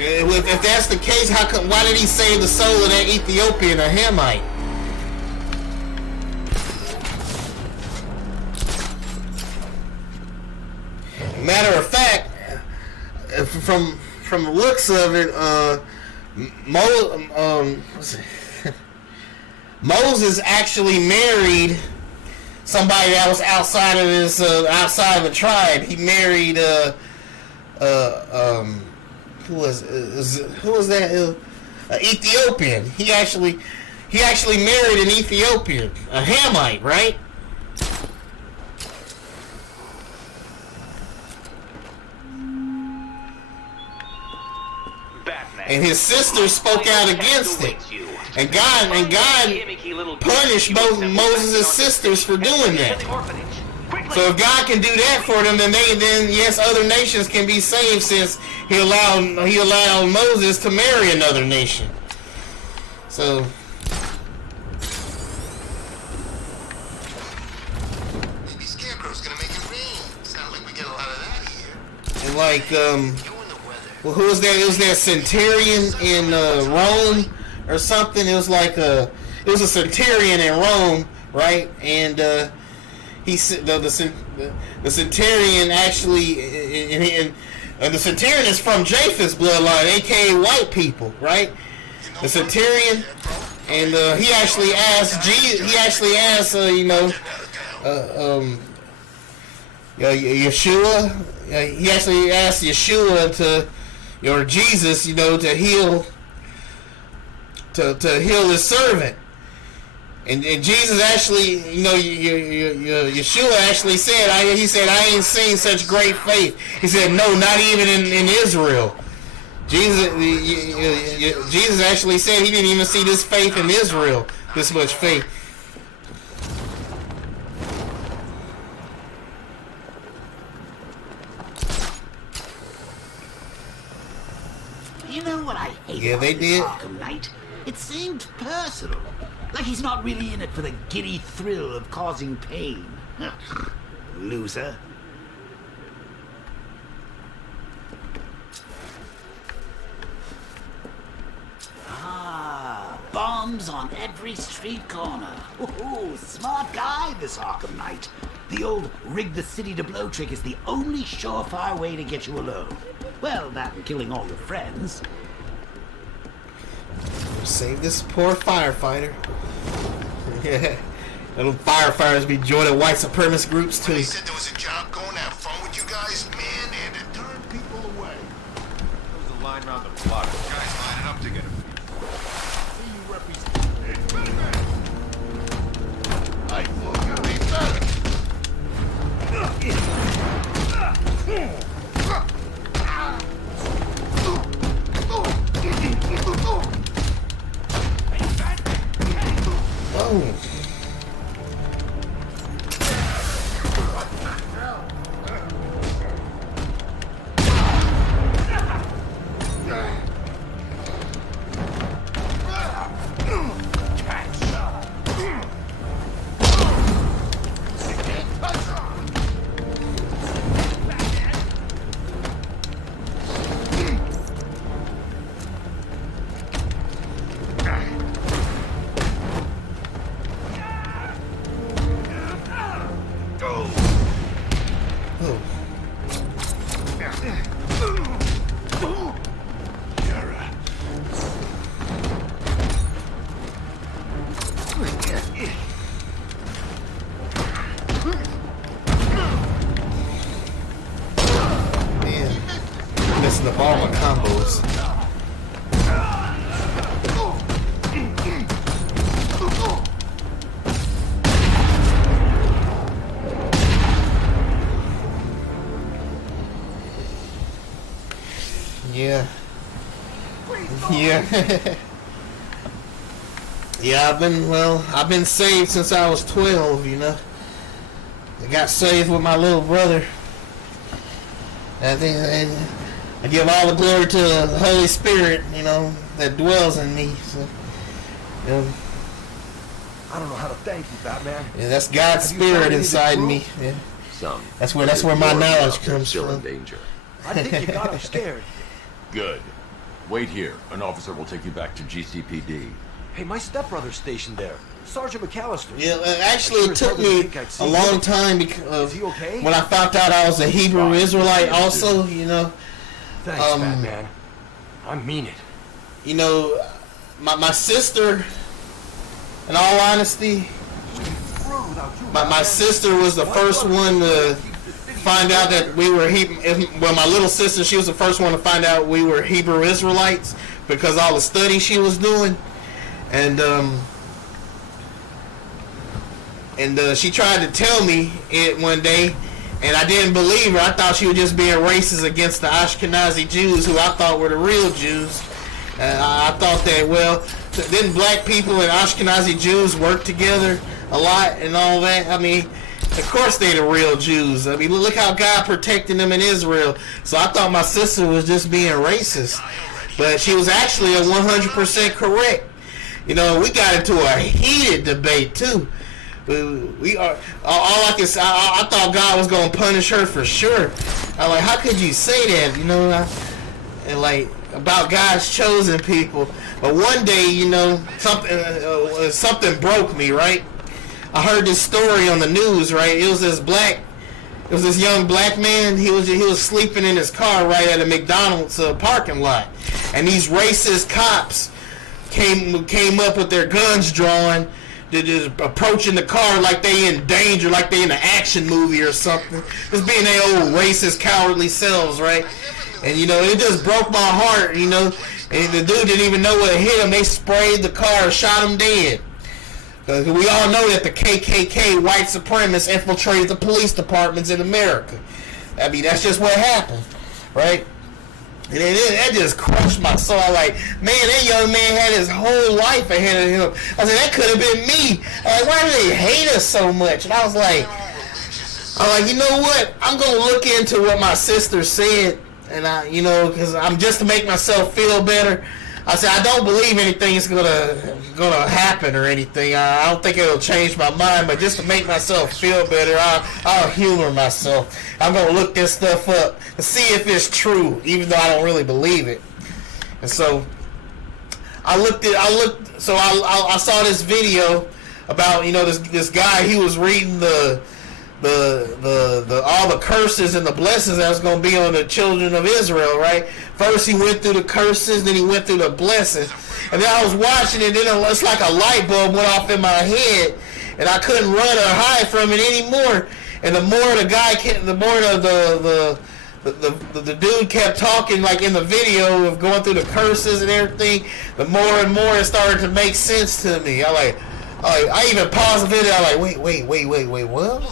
If that's the case, why did he save the soul of that Ethiopian, a Hamite? Matter of fact, from the looks of it, Moses actually married somebody that was outside of the tribe. He married who was that? Ethiopian. He actually married an Ethiopian, a Hamite, right? And his sister spoke out against it, and God punished both Moses' sisters for doing that. So if God can do that for them, then yes, other nations can be saved, since He allowed Moses to marry another nation. So maybe Scarecrow's gonna make it rain. Sound like we get a lot of that here. and well, who was that? It was that centurion in Rome or something. It was a centurion in Rome, right? And the centurion actually, and the centurion is from Japheth's bloodline, aka white people, right? The centurion, and he actually asked Yeshua. He actually asked Yeshua or Jesus, to heal his servant, and Jesus actually, Yeshua actually said, I ain't seen such great faith. He said, no, not even in Israel. Jesus actually said he didn't even see this faith in Israel, this much faith. You know what I hate Yeah, they did. Arkham Knight? It seemed personal. Like he's not really in it for the giddy thrill of causing pain. Loser. Bombs on every street corner. Ooh, smart guy, this Arkham Knight. The old rig the city to blow trick is the only surefire way to get you alone. Well, that and killing all your friends. Save this poor firefighter. Yeah. Little firefighters be joining white supremacist groups too. He said there was a job going to have fun with you guys, man, and it turned people away. There was a line around the block. Guys lining up to get him. See you represent. I thought you'd be better. Oh. Oh. Man, messing up all my combos. Yeah. Yeah. Yeah, I've been saved since I was 12, you know. I got saved with my little brother. I think I give all the glory to the Holy Spirit, you know, that dwells in me. So, I don't know how to thank you, Batman. yeah, that's God's spirit inside me. Yeah. Some. That's where my knowledge comes still from. in danger. I think you got him scared. Good. Wait here. An officer will take you back to GCPD. Hey, my stepbrother's stationed there. Sergeant McAllister. Yeah, actually it took me a long time because when I found out I was a Hebrew Israelite also, you know. Thanks, Batman. I mean it. You know, my sister, in all honesty, my sister was the first one to find out that we were well, my little sister, she was the first one to find out we were Hebrew Israelites because all the study she was doing. And she tried to tell me it one day, and I didn't believe her. I thought she was just being racist against the Ashkenazi Jews, who I thought were the real Jews. I thought that, well, didn't black people and Ashkenazi Jews work together a lot and all that? I mean, of course they the real Jews. I mean, look how God protected them in Israel. So I thought my sister was just being racist. But she was actually 100% correct. You know, we got into a heated debate too. We are all I can say. I thought God was gonna punish her for sure. I'm like, how could you say that? You know, and like about God's chosen people. But one day, you know, something broke me. Right? I heard this story on the news. Right? It was this young black man. He was sleeping in his car right at a McDonald's parking lot, and these racist cops came up with their guns drawn. They're just approaching the car like they in danger, like they in an action movie or something. Just being their old racist, cowardly selves, right? And, you know, it just broke my heart, you know. And the dude didn't even know what hit him. They sprayed the car, shot him dead. Because we all know that the KKK, white supremacists, infiltrated the police departments in America. I mean, that's just what happened, right? And that just crushed my soul. I'm like, man, that young man had his whole life ahead of him. I said, that could have been me. I'm like, why do they hate us so much? And I was like, you know what? I'm going to look into what my sister said. And you know, because I'm just to make myself feel better. I said, I don't believe anything's gonna happen or anything. I don't think it'll change my mind, but just to make myself feel better, I'll humor myself. I'm gonna look this stuff up to see if it's true, even though I don't really believe it. And so I saw this video about, you know, this guy. He was reading the all the curses and the blessings that was going to be on the children of Israel, right? First he went through the curses, then he went through the blessings. And then I was watching it, then it's like a light bulb went off in my head, and I couldn't run or hide from it anymore. And the more the guy kept, the more the dude kept talking, like in the video of going through the curses and everything, the more and more it started to make sense to me. I even paused the video. I'm like, wait, what?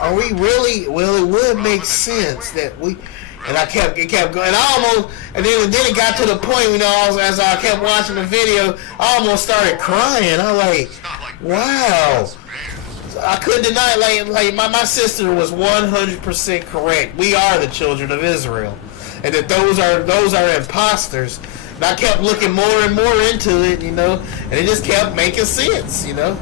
Are we really? Well, it would make sense that we. And it kept going. And then it got to the point, you know, as I kept watching the video, I almost started crying. I'm like, wow. I couldn't deny it. Like my sister was 100% correct. We are the children of Israel, and that those are imposters. And I kept looking more and more into it, you know, and it just kept making sense, you know.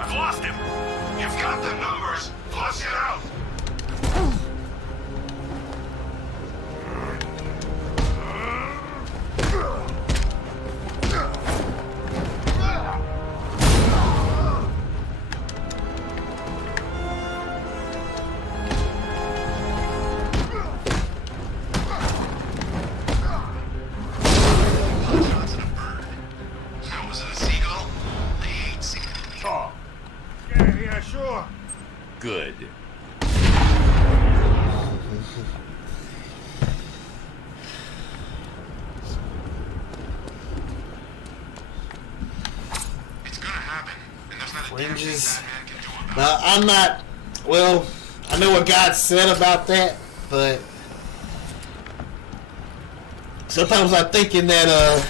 I've lost him. You've got the numbers. Flush it out. just I'm not. Well, I know what God said about that, but sometimes I'm thinking that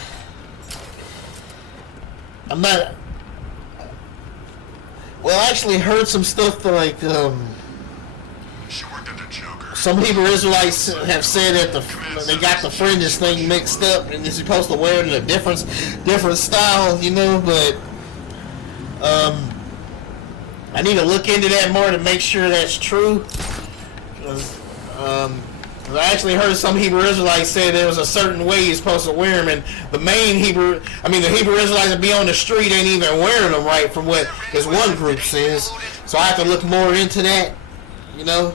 I'm not. Well, I actually heard some stuff like some Hebrew Israelites have said that they got the fringes thing mixed up, and they're supposed to wear it in a different style, you know. But I need to look into that more to make sure that's true. 'Cause, I actually heard some Hebrew Israelites say there was a certain way you're supposed to wear them, and the Hebrew Israelites that be on the street ain't even wearing them right, from what this one group says. So I have to look more into that, you know.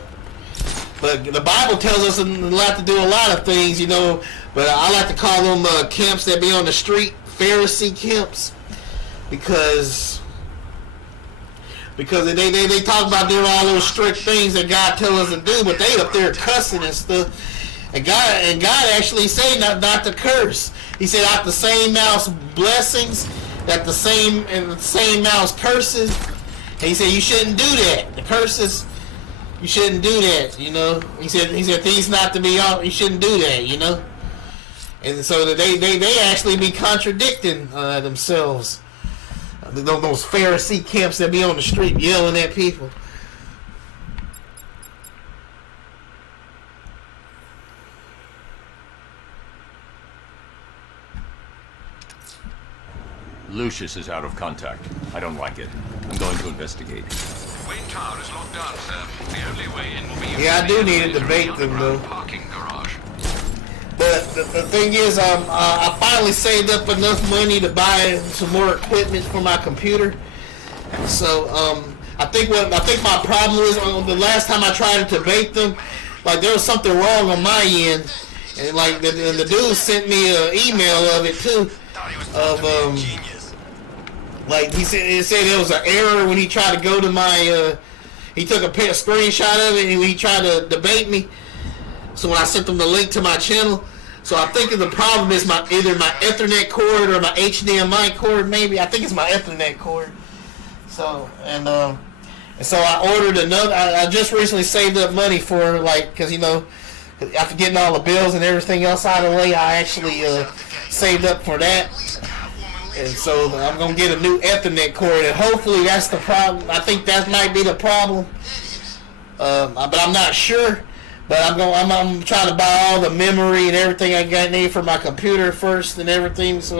But the Bible tells us a lot to do a lot of things, you know. But I like to call them camps that be on the street, Pharisee camps, because they talk about doing all those strict things that God tells us to do, but they up there cussing and stuff. And God actually said not to curse. He said, out the same mouth's blessings, that the same mouth's curses. And he said you shouldn't do that. The curses, you shouldn't do that. You know. He said things not to be on. You shouldn't do that. You know. And so they actually be contradicting themselves. Those Pharisee camps that be on the street yelling at people. Lucius is out of contact. I don't like it. I'm going to investigate. Wayne Tower is locked down, sir. The only way in will be... Yeah, I do need to debate them, though. Parking garage. But the thing is, I finally saved up enough money to buy some more equipment for my computer. So I think my problem is, the last time I tried to debate them, like there was something wrong on my end, and like the dude sent me an email of it too, of like he said there was an error when he tried to go to my he took a screenshot of it and he tried to debate me. So when I sent them the link to my channel, so I'm thinking the problem is either my Ethernet cord or my HDMI cord. Maybe I think it's my Ethernet cord. So and so I ordered another. I just recently saved up money for, like, because you know, after getting all the bills and everything else out of the way, I actually saved up for that. And so I'm gonna get a new Ethernet cord, and hopefully that's the problem. I think that might be the problem, but I'm not sure. But I'm trying to buy all the memory and everything I need for my computer first and everything. So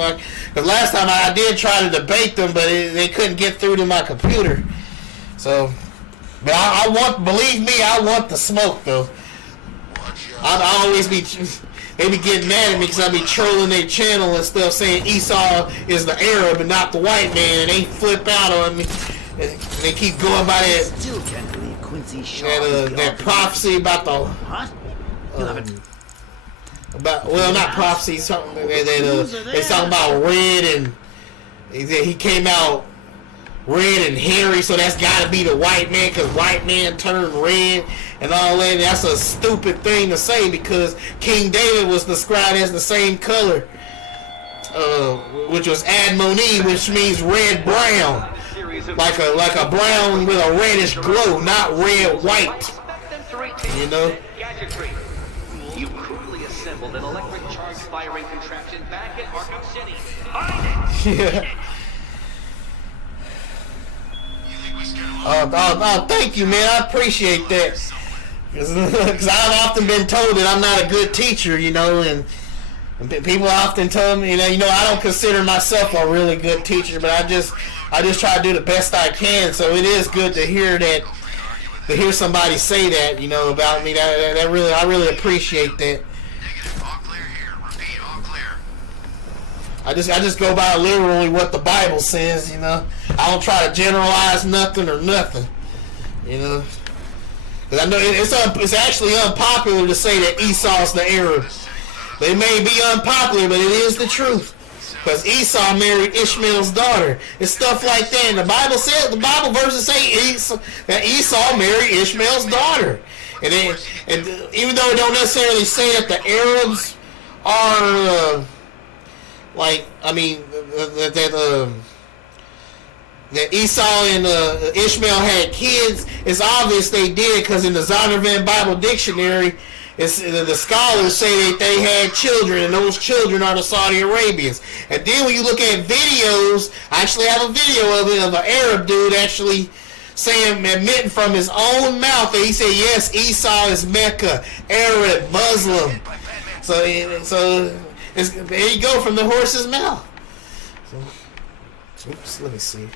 because last time I did try to debate them, but they couldn't get through to my computer. So, but believe me, I want the smoke though. I always they be getting mad at me because I be trolling their channel and stuff, saying Esau is the Arab and not the white man, and they flip out on me. And they keep going by that prophecy about the not prophecy, something they talking about red, and he came out red and hairy, so that's got to be the white man because white man turned red and all that. That's a stupid thing to say because King David was described as the same color, which was Admoni, which means red brown. Like a brown with a reddish glow, not red white. You know? You crudely assembled an electric charge firing contraption back at Arkham City. Yeah. Oh, thank you, man. I appreciate that. Because I've often been told that I'm not a good teacher, you know, and people often tell me, you know, I don't consider myself a really good teacher, but I just try to do the best I can. So it is good to hear that, to hear somebody say that, you know, about me. I really appreciate that. I just go by literally what the Bible says, you know. I don't try to generalize nothing or nothing, you know. Because I know it's actually unpopular to say that Esau's the Arab. They may be unpopular, but it is the truth. Because Esau married Ishmael's daughter. It's stuff like that. And the Bible verses say that Esau married Ishmael's daughter. And even though it don't necessarily say that the Arabs are that Esau and Ishmael had kids. It's obvious they did, because in the Zondervan Bible Dictionary, the scholars say that they had children, and those children are the Saudi Arabians. And then when you look at videos, I actually have a video of it, of an Arab dude actually saying, admitting from his own mouth, that he said, yes, Esau is Mecca, Arab, Muslim. So there you go, from the horse's mouth. So, oops, let me see.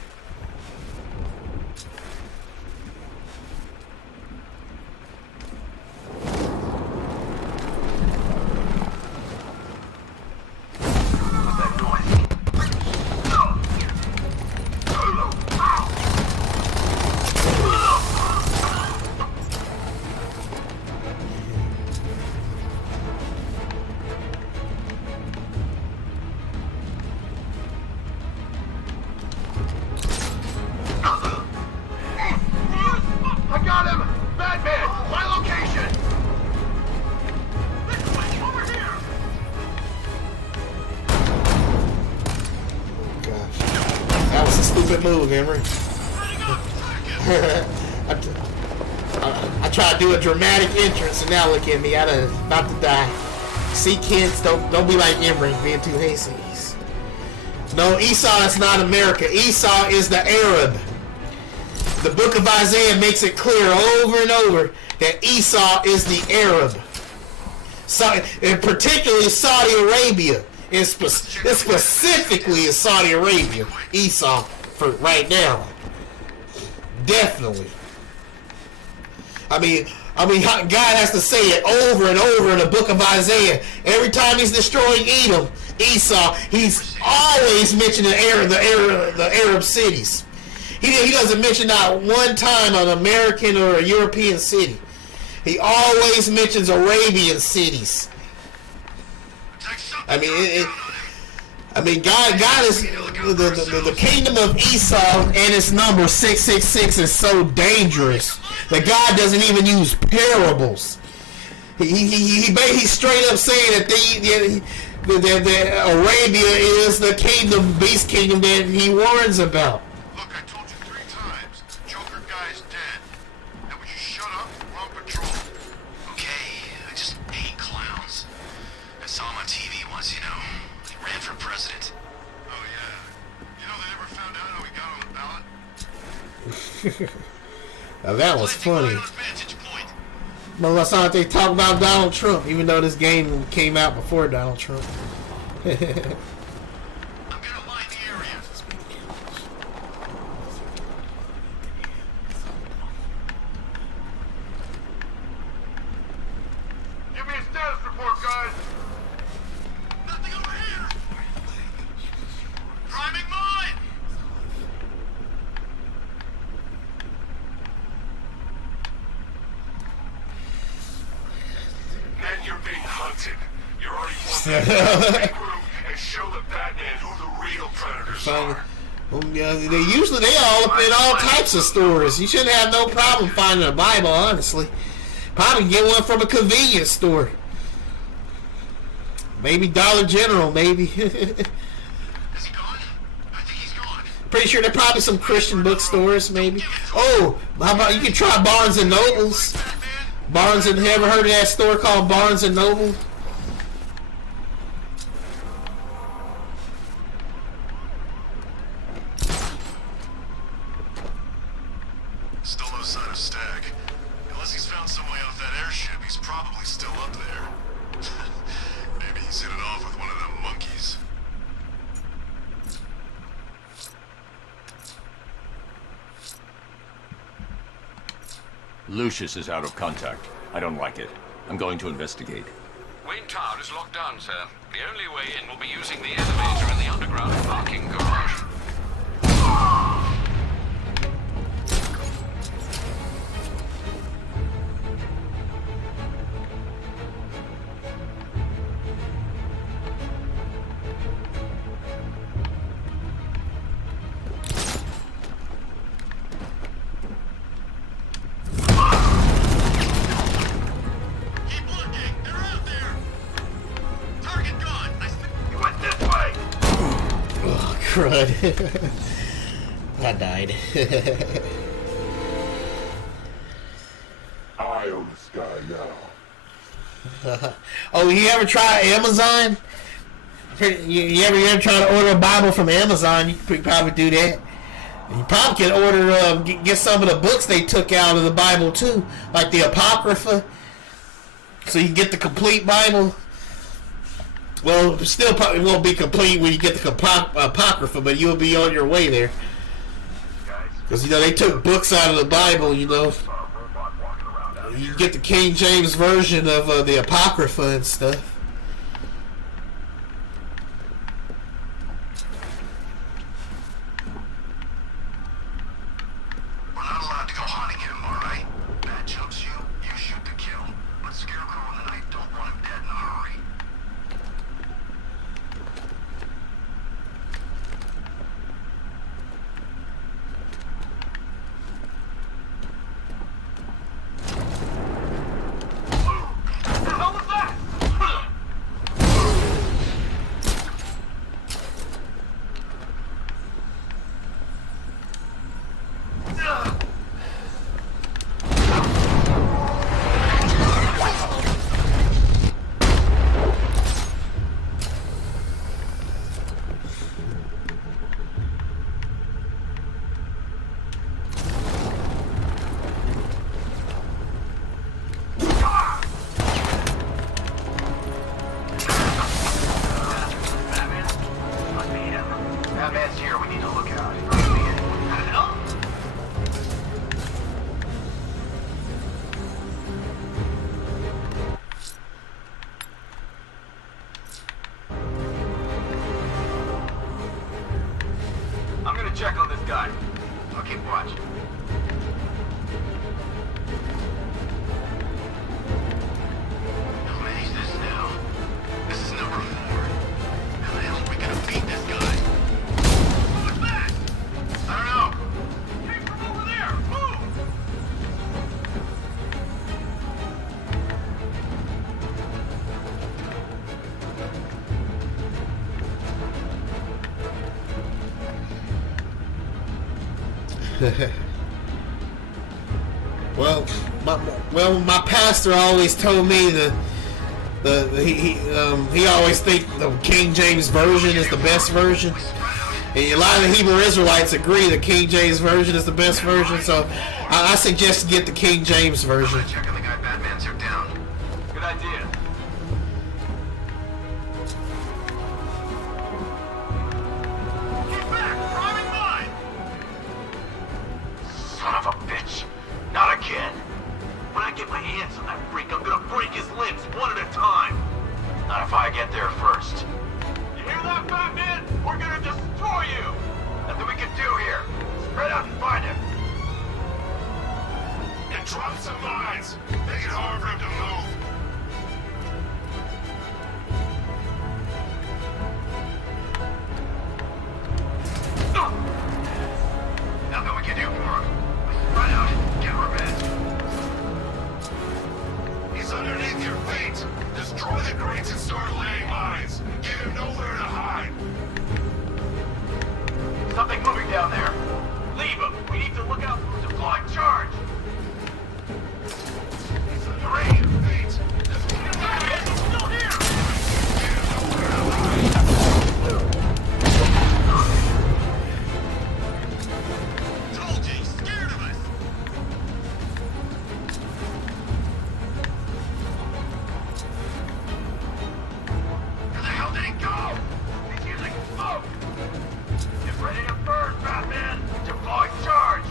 I got him! Batman! My location! This way! Over here! Gosh. That was a stupid move, Emery. I tried to do a dramatic entrance, and now look at me. I'm about to die. See, kids, don't be like Emery, being too hasty. No, Esau is not America. Esau is the Arab. The book of Isaiah makes it clear over and over that Esau is the Arab. So, and particularly Saudi Arabia. It specifically is Saudi Arabia. Esau for right now. Definitely. I mean, God has to say it over and over in the book of Isaiah. Every time he's destroying Edom, Esau, he's always mentioning the Arab cities. He doesn't mention not one time an American or a European city. He always mentions Arabian cities. I mean, God is the kingdom of Esau, and its number 666 is so dangerous that God doesn't even use parables. He's straight up saying that Arabia is the kingdom, beast kingdom that he warns about. Look, I told you 3 times. Joker guy's dead. Now would you shut up? We're on patrol. Okay, I just hate clowns. I saw him on TV once, you know. He ran for president. Oh, yeah. You know they never found out how he got on the ballot? Now that was funny. But let's not they talk about Donald Trump, even though this game came out before Donald Trump. I'm gonna line the area. Give me a status report, guys. Nothing over here. Priming mine. Man, you're being hunted. You're already walking and show the Batman who the real predators are. They all up in all types of stores. You shouldn't have no problem finding a Bible, honestly. Probably get one from a convenience store. Maybe Dollar General, maybe. Is he gone? I think he's gone. Pretty sure there are probably some Christian bookstores, maybe. Oh, how about you can try Barnes and Nobles. Barnes and ever heard of that store called Barnes and Noble? Still no sign of Stag. Unless he's found some way off that airship, he's probably still up there. Maybe he's hit it off with one of them monkeys. Lucius is out of contact. I don't like it. I'm going to investigate. Wayne Tower is locked down, sir. The only way in will be using the elevator in the underground parking garage. I died. I own the sky now. Oh, you ever try Amazon? You ever try to order a Bible from Amazon? You could probably do that. You probably can order, get some of the books they took out of the Bible too, like the Apocrypha, so you can get the complete Bible. Well, it still probably won't be complete when you get the Apocrypha, but you'll be on your way there. Because, you know, they took books out of the Bible, you know. You get the King James Version of the Apocrypha and stuff. We're not allowed to go hunting him, alright? Bat jumps you, you shoot to kill. But Scarecrow and I don't want him dead in a hurry. Batman's here, we need to look out. I'm gonna check on this guy. I'll keep watch. How many is this now? This is number 4. How the hell are we gonna beat this guy? What's that? I don't know. Came from over there. Move! My pastor always told me he always think the King James Version is the best version, and a lot of the Hebrew Israelites agree the King James Version is the best version. So I suggest get the King James Version. Check on the guy Batman took down. Good idea. Get back! Priming mine! Son of a bitch. Not again. When I get my hands on that freak, I'm gonna break his limbs one at a time. Not if I get there first. You hear that, Batman? We're gonna destroy you! Nothing we can do here. Spread out and find him. And drop some mines. Make it hard for him to move. Nothing we can do for him. Spread out. Get revenge. He's underneath your feet. Destroy the grates and start laying mines. Give him nowhere to hide. Something moving down there. Leave him. We need to look out for him. Deploying charge. He's underneath your feet. He's still here. Told you, he's scared of us. Where the hell did he go? He's using smoke. Get ready to burn, Batman. Deploy charge.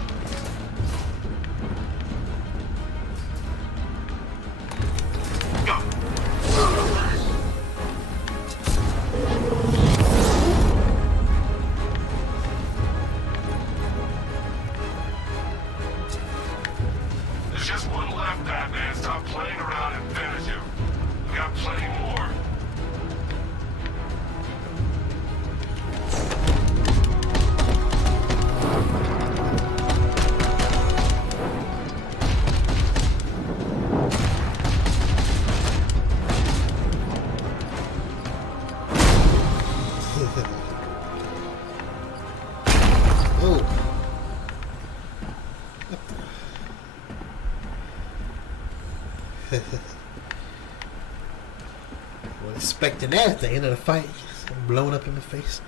Wasn't expecting that at the end of the fight. I'm blown up in the face.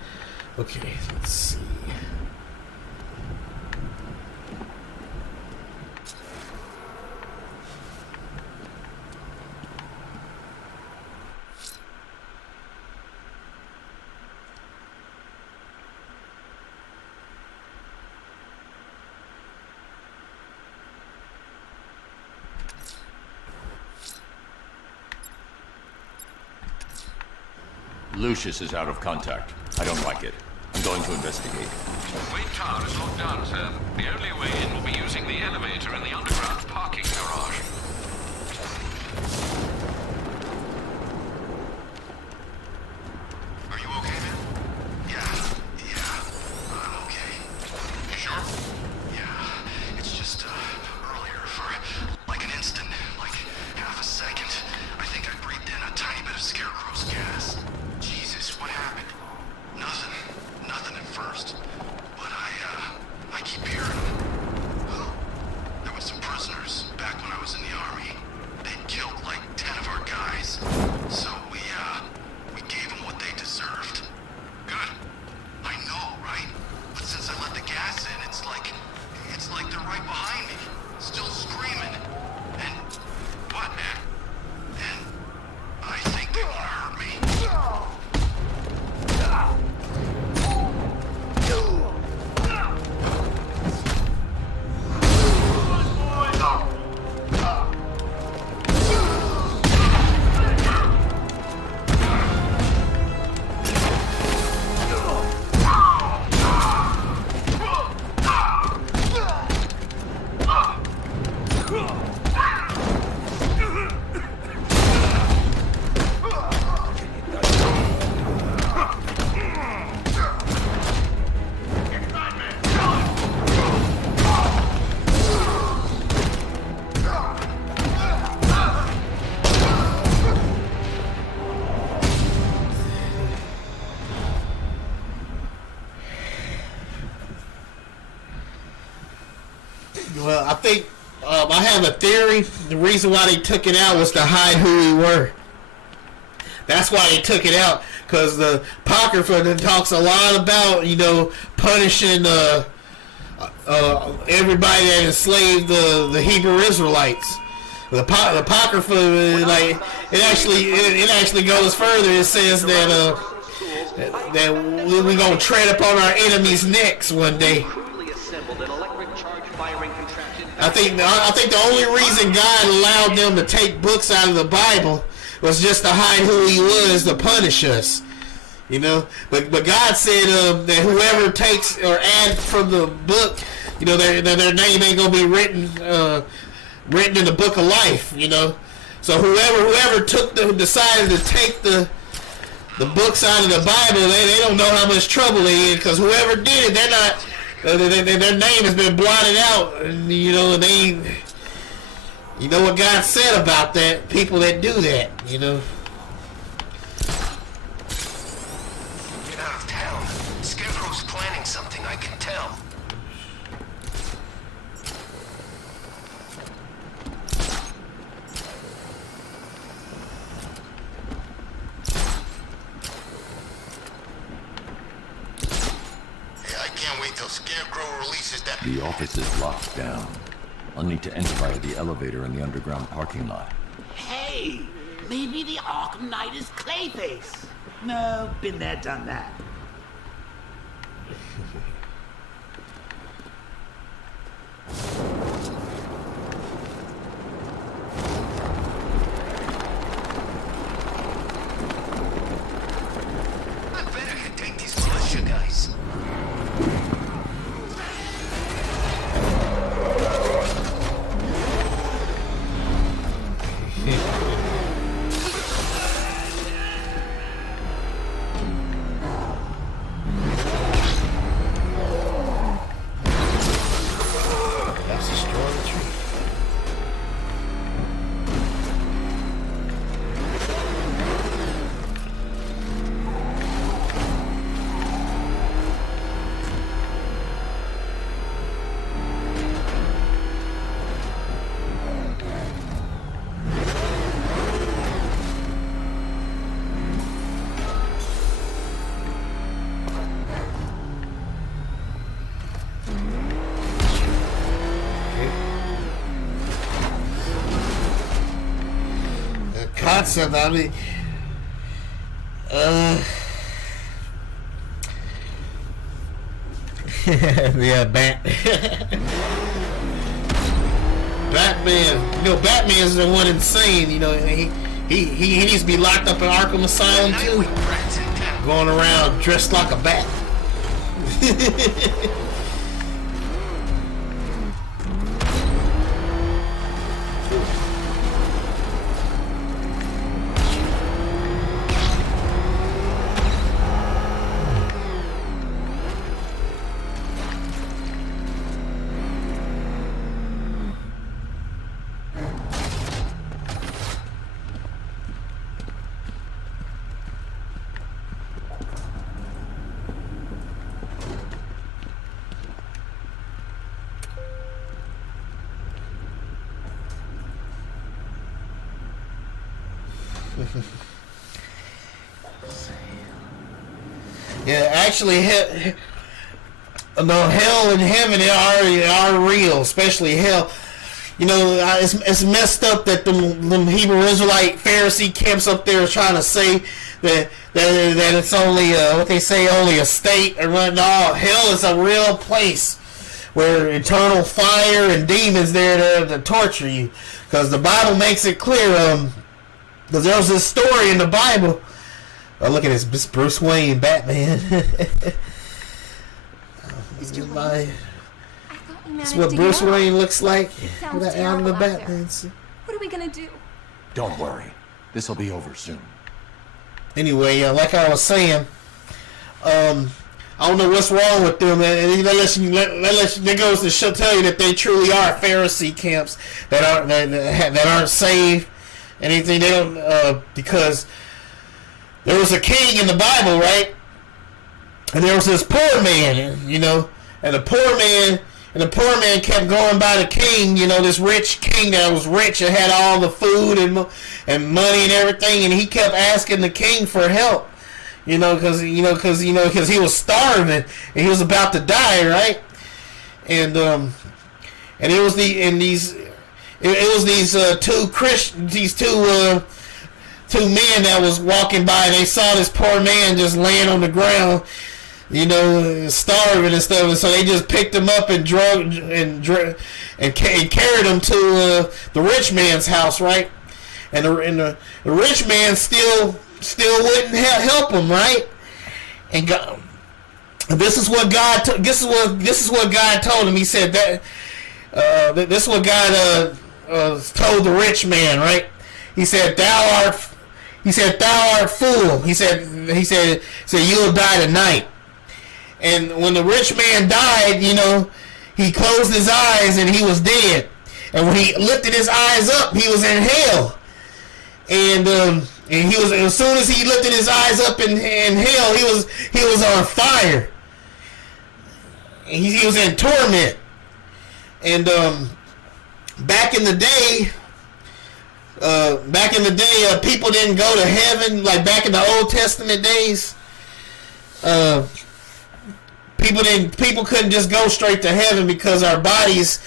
Okay, let's see. Lucius is out of contact. I don't like it. I'm going to investigate. Wayne Tower is locked down, sir. The only way in will be using the elevator in the underground parking garage. Are you okay, man? Yeah, I'm okay. You sure? Yeah, it's just, earlier for, like an instant, like half a second, I think I breathed in a tiny bit of Scarecrow's gas. Jesus, what happened? Nothing at first. But I keep hearing, well, there were some prisoners back when I was in the army. They'd killed like 10 of our guys. So we gave them what they deserved. Good. I know, right? But since I let the gas in, it's like they're right behind me, still screaming. And what, man? And I think they want to hurt me. Well, I think I have a theory. The reason why they took it out was to hide who we were. That's why they took it out, because the Apocrypha talks a lot about, punishing everybody that enslaved the Hebrew Israelites. The Apocrypha, like, it actually goes further. It says that we're gonna tread upon our enemies' necks one day. I think the only reason God allowed them to take books out of the Bible was just to hide who He was, to punish us, But God said that whoever takes or adds from the book, their name ain't gonna be written in the book of life, So whoever decided to take the books out of the Bible, they don't know how much trouble they in, because whoever did it, they're not. Their name has been blotted out, and what God said about that, people that do that, Get out of town. Scarecrow's planning something, I can tell. I can't wait till Scarecrow releases that. The office is locked down. I'll need to enter via the elevator in the underground parking lot. Hey, maybe the Arkham Knight is Clayface. No, been there, done that. I bet I can take these militia guys. concept. I mean, yeah, Batman. You know, Batman's the one insane. You know, he needs to be locked up in Arkham Asylum too, going around dressed like a bat. Yeah, actually, hell and heaven are real, especially hell. You know, it's messed up that them Hebrew Israelite Pharisee camps up there are trying to say that it's only what they say, only a state or what. No, hell is a real place where eternal fire and demons there to torture you, because the Bible makes it clear. Because there was this story in the Bible. Oh, look at this Bruce Wayne Batman. Mr. Wayne, That's what Bruce Wayne looks like Sounds without out of the terrible out Batman. what are we gonna do? Don't worry. This'll be over soon. Anyway, like I was saying, I don't know what's wrong with them. And that goes to tell you that they truly are Pharisee camps that aren't saved. Anything they don't because there was a king in the Bible, right? And there was this poor man, you know, and the poor man kept going by the king, you know, this rich king that was rich and had all the food and money and everything, and he kept asking the king for help, because he was starving and he was about to die, right? And it was these two men that was walking by, and they saw this poor man just laying on the ground, starving and stuff, and so they just picked him up and carried him to the rich man's house, right? And the rich man still wouldn't help him, right? And God, this is what God told him. He said that this is what God told the rich man, right? He said, thou art fool. He said you'll die tonight. And when the rich man died, he closed his eyes and he was dead. And when he lifted his eyes up, he was in hell. And he was, as soon as he lifted his eyes up in hell, he was on fire. He was in torment. And back in the day, people didn't go to heaven like back in the Old Testament days. People couldn't just go straight to heaven because our bodies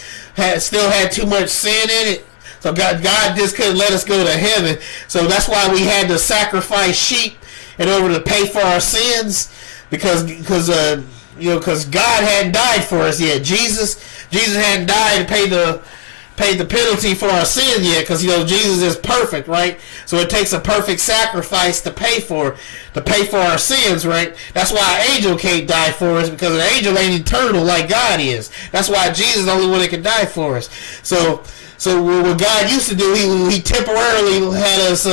still had too much sin in it. So God just couldn't let us go to heaven. So that's why we had to sacrifice sheep in order to pay for our sins, because God hadn't died for us yet. Jesus hadn't died to pay the penalty for our sin yet, because Jesus is perfect, right? So it takes a perfect sacrifice to pay for our sins, right? That's why an angel can't die for us, because an angel ain't eternal like God is. That's why Jesus is the only one that can die for us. So what God used to do, he temporarily had us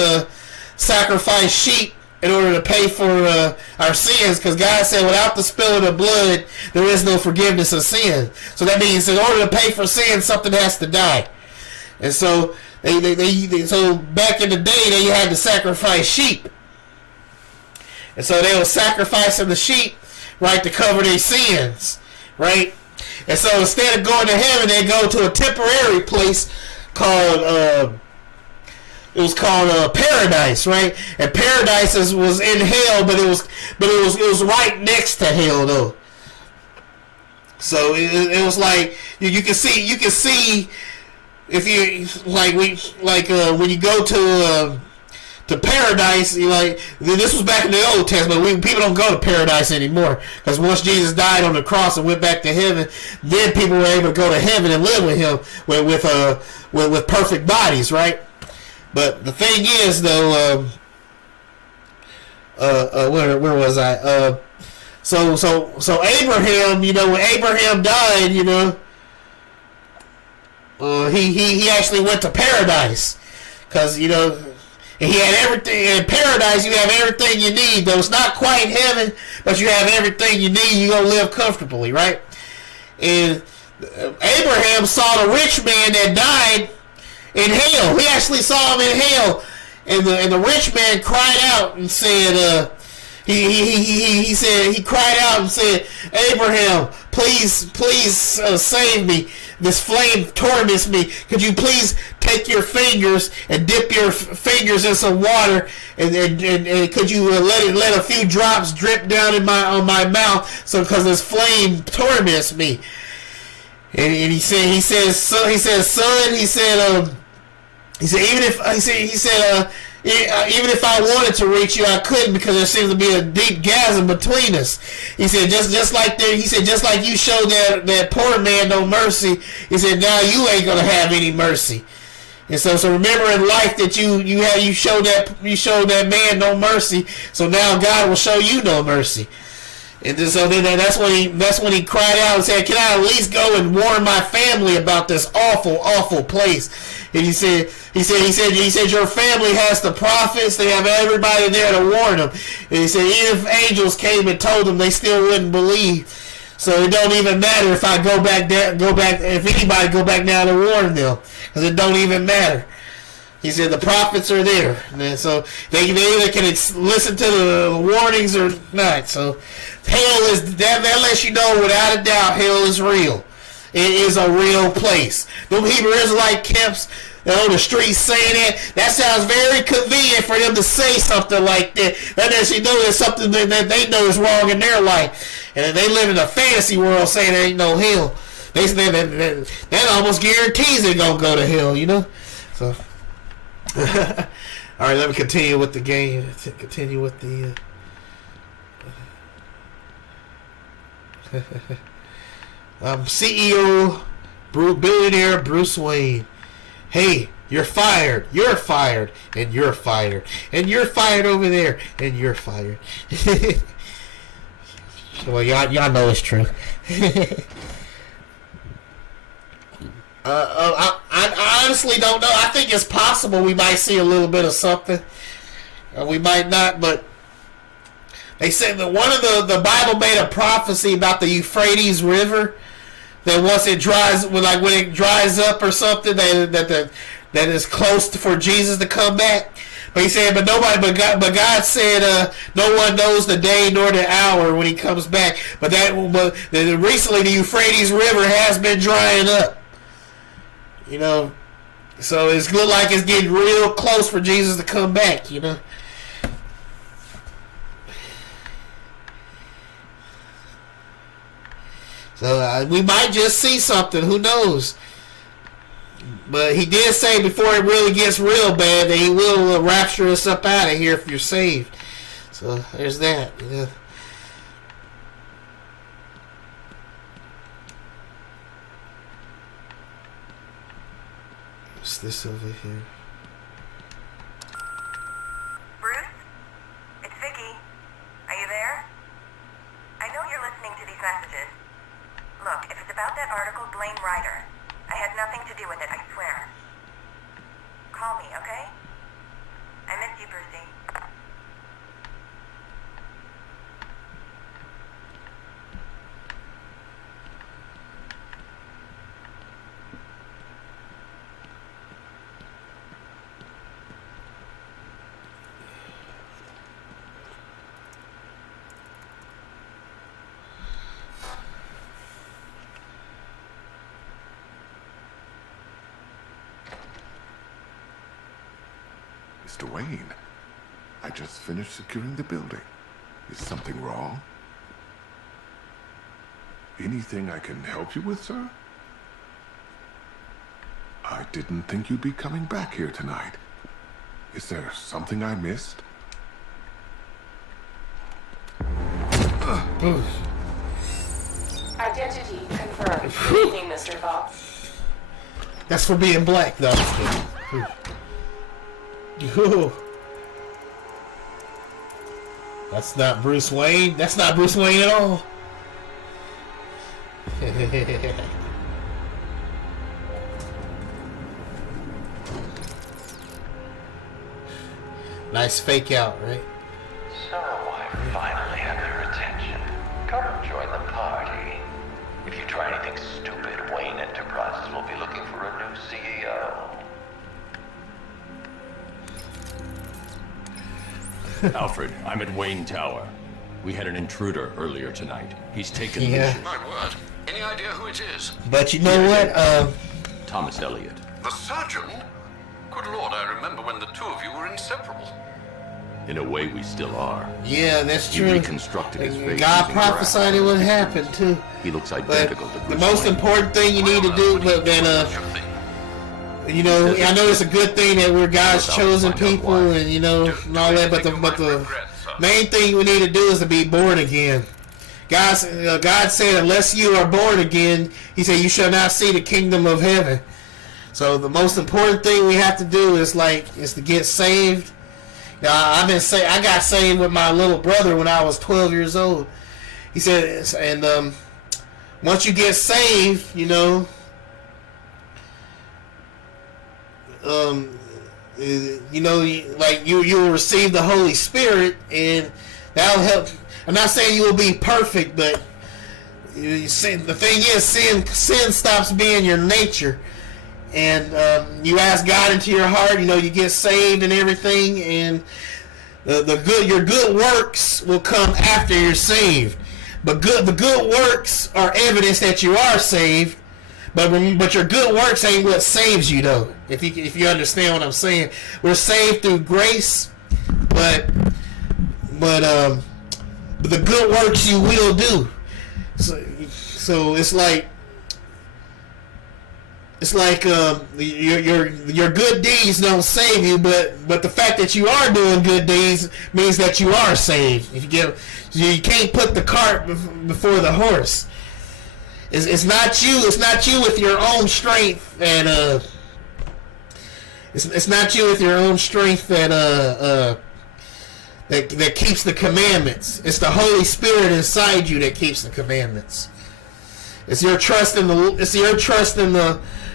sacrifice sheep in order to pay for our sins, because God said without the spilling of blood there is no forgiveness of sin. So that means in order to pay for sin, something has to die. And so so back in the day they had to sacrifice sheep, and so they were sacrificing the sheep, right, to cover their sins, right? And so instead of going to heaven, they go to a temporary place called paradise, right? And paradise was in hell, but it was right next to hell though. So it was like you can see if you when you go to to paradise. This was back in the Old Testament. People don't go to paradise anymore, because once Jesus died on the cross and went back to heaven, then people were able to go to heaven and live with him with perfect bodies, right? But the thing is, though, where was I? So Abraham, when Abraham died, he actually went to paradise, because he had everything. In paradise, you have everything you need. Though it's not quite heaven, but you have everything you need. You're gonna live comfortably, right? And Abraham saw the rich man that died in hell. He actually saw him in hell, and the rich man cried out and said, he cried out and said, Abraham, please save me. This flame torments me. Could you please take your fingers and dip your fingers in some water, and could you let a few drops drip down on my mouth, so because this flame torments me. And he said, son, even if I wanted to reach you, I couldn't, because there seems to be a deep chasm between us. He said, just like you showed that poor man no mercy. He said, now you ain't gonna have any mercy. And so remember in life that you showed that man no mercy. So now God will show you no mercy. And then that's when he cried out and said, can I at least go and warn my family about this awful, awful place? And he said, your family has the prophets. They have everybody there to warn them. And he said, even if angels came and told them, they still wouldn't believe. So it don't even matter if I if anybody go back now to warn them, because it don't even matter. He said the prophets are there, and so they either can listen to the warnings or not. So hell is that lets you know without a doubt hell is real. It is a real place. Them Hebrew Israelite camps on the streets saying that sounds very convenient for them to say something like that. That lets you know there's something that they know is wrong in their life, and they live in a fantasy world saying there ain't no hell. They say that almost guarantees they're gonna go to hell, So. All right, let me continue with the game. Continue with the. CEO, billionaire Bruce Wayne. Hey, you're fired. You're fired, and you're fired, and you're fired over there, and you're fired. Well, y'all know it's true. I honestly don't know. I think it's possible we might see a little bit of something. We might not, but they said that one of the Bible made a prophecy about the Euphrates River, that once it dries, when it dries up or something, that is close for Jesus to come back. But he said, but God said, no one knows the day nor the hour when he comes back. But recently the Euphrates River has been drying up. So it's good, like it's getting real close for Jesus to come back, So we might just see something, who knows? But he did say before it really gets real bad that he will rapture us up out of here if you're saved. So there's that, What's this over here? Bruce? It's Vicky. Are you there? I know you're listening to these messages. Look, if it's about that article, blame Ryder. I had nothing to do with it, I swear. Call me, okay? I miss you, Brucey. Mr. Wayne, I just finished securing the building. Is something wrong? Anything I can help you with, sir? I didn't think you'd be coming back here tonight. Is there something I missed? Identity confirmed. Good evening, Mr. Fox. That's for being black, though. Yo. That's not Bruce Wayne. That's not Bruce Wayne at all. Nice fake out, right? So I finally have your attention. Come join the party. If you try anything stupid, Wayne Enterprises will be looking for a new CEO. Alfred, I'm at Wayne Tower. We had an intruder earlier tonight. He's taken Yeah. the My word. Any idea who it is? But you know what? Thomas Elliot. The surgeon? Good Lord, I remember when the two of you were inseparable. In a way, we still are. Yeah, that's He true. reconstructed his face. God using prophesied it would happen too. He looks But identical to the Bruce most Wayne. important thing you need to do, but then you know, I know it's a good thing that we're God's chosen people, and you know, and all that. But the main thing we need to do is to be born again. God said, unless you are born again, He said, you shall not see the kingdom of heaven. So the most important thing we have to do is to get saved. Now I got saved with my little brother when I was 12 years old. He said, and once you get saved, you know, you will receive the Holy Spirit, and that'll help. I'm not saying you will be perfect, but the thing is, sin stops being your nature, and you ask God into your heart. You know, you get saved and everything, and your good works will come after you're saved. But the good works are evidence that you are saved. But your good works ain't what saves you, though. If you understand what I'm saying, we're saved through grace, but the good works you will do. So it's like your good deeds don't save you, but the fact that you are doing good deeds means that you are saved. You can't put the cart before the horse. It's not you. It's not you with your own strength, and it's not you with your own strength that keeps the commandments. It's the Holy Spirit inside you that keeps the commandments. It's your trust in the.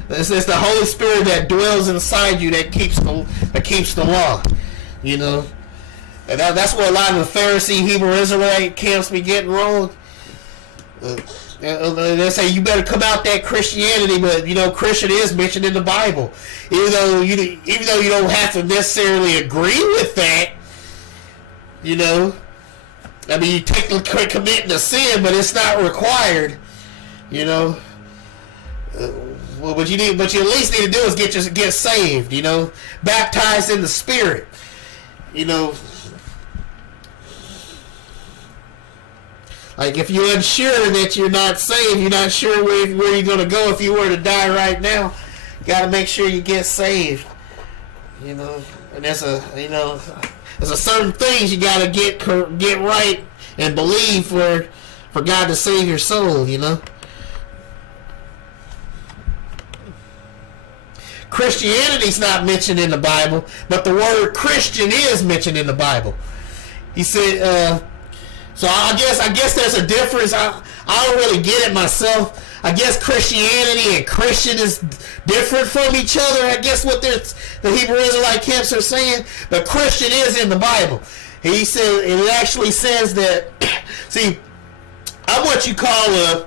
It's the Holy Spirit that dwells inside you that keeps the law. You know, and that's what a lot of the Pharisee Hebrew Israelite camps be getting wrong. They say you better come out that Christianity, but you know, Christian is mentioned in the Bible, even though you don't have to necessarily agree with that. You know, I mean, you technically committing a sin, but it's not required. You know, what you at least need to do is get saved. You know, baptized in the Spirit. You know. Like, if you're unsure that you're not saved, you're not sure where you're going to go if you were to die right now, you got to make sure you get saved. You know, and there's a certain things you got to get right and believe for God to save your soul, you know. Christianity's not mentioned in the Bible, but the word Christian is mentioned in the Bible. He said, so I guess there's a difference. I don't really get it myself. I guess Christianity and Christian is different from each other. I guess what the Hebrew Israelite camps are saying. But Christian is in the Bible. He said it actually says that. See, I'm what you call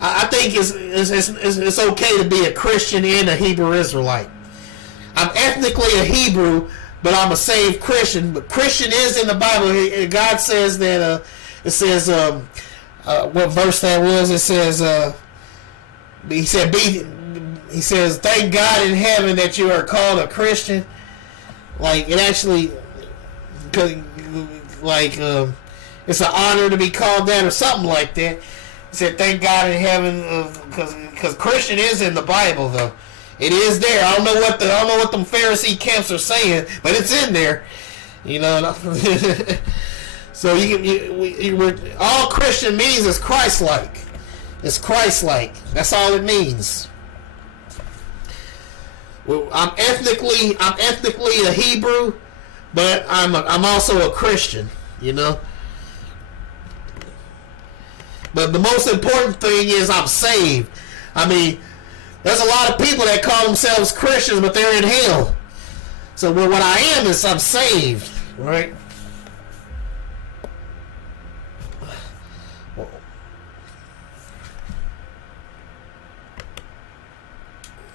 I think it's okay to be a Christian and a Hebrew Israelite. I'm ethnically a Hebrew, but I'm a saved Christian. But Christian is in the Bible. God says that. It says, what verse that was? It says, he says, thank God in heaven that you are called a Christian. Like, it actually, it's an honor to be called that, or something like that. He said, thank God in heaven, because Christian is in the Bible, though. It is there. I don't know what them Pharisee camps are saying, but it's in there. You know. So all Christian means is Christ-like. It's Christ-like. That's all it means. Well, I'm ethnically a Hebrew, but I'm also a Christian. You know. But the most important thing is I'm saved. I mean, there's a lot of people that call themselves Christians, but they're in hell. So what I am is I'm saved, right?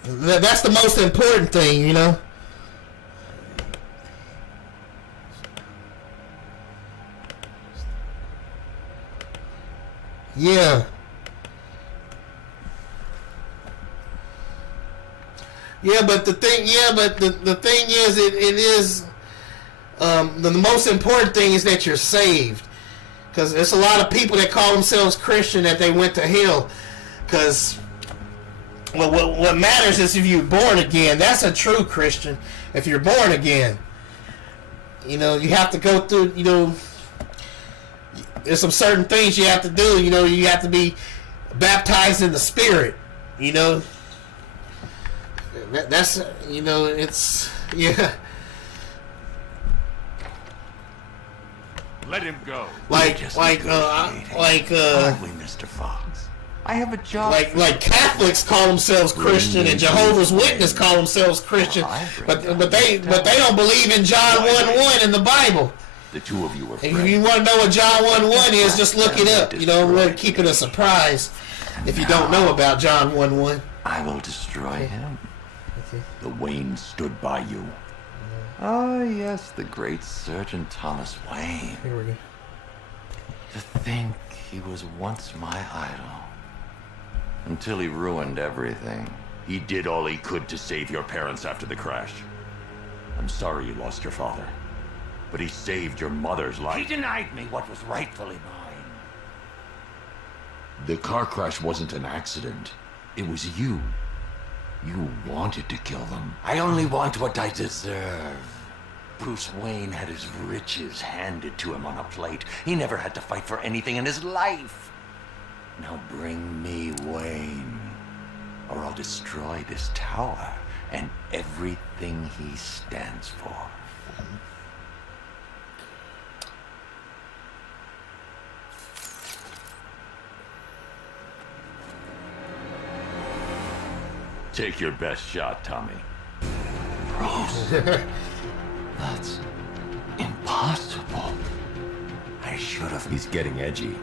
That's the most important thing, you know. Yeah. Yeah, but the thing, the thing is, it is, the most important thing is that you're saved. Because there's a lot of people that call themselves Christian that they went to hell. Because what matters is if you're born again. That's a true Christian. If you're born again. You know, you have to go through, you know, there's some certain things you have to do. You know, you have to be baptized in the Spirit. You know. That's, you know, it's, yeah. Let him go. Like, Mr. Fox. I have a job. Like Catholics call themselves Christian and Jehovah's Witnesses call themselves Christian, but they don't believe in John 1:1 in the Bible. The two of you are friends. If you want to know what John 1:1 is, just look it up. You know, we'll keep it a surprise if you don't know about John 1:1. I will destroy him. The Wayne stood by you. Ah, yes, the great Surgeon Thomas Wayne. Here we go. To think he was once my idol. Until he ruined everything. He did all he could to save your parents after the crash. I'm sorry you lost your father. But he saved your mother's life. He denied me what was rightfully mine. The car crash wasn't an accident. It was you. You wanted to kill them. I only want what I deserve. Bruce Wayne had his riches handed to him on a plate. He never had to fight for anything in his life. Now bring me Wayne, or I'll destroy this tower and everything he stands for. Take your best shot, Tommy. Bruce. That's impossible. I should have. He's getting edgy.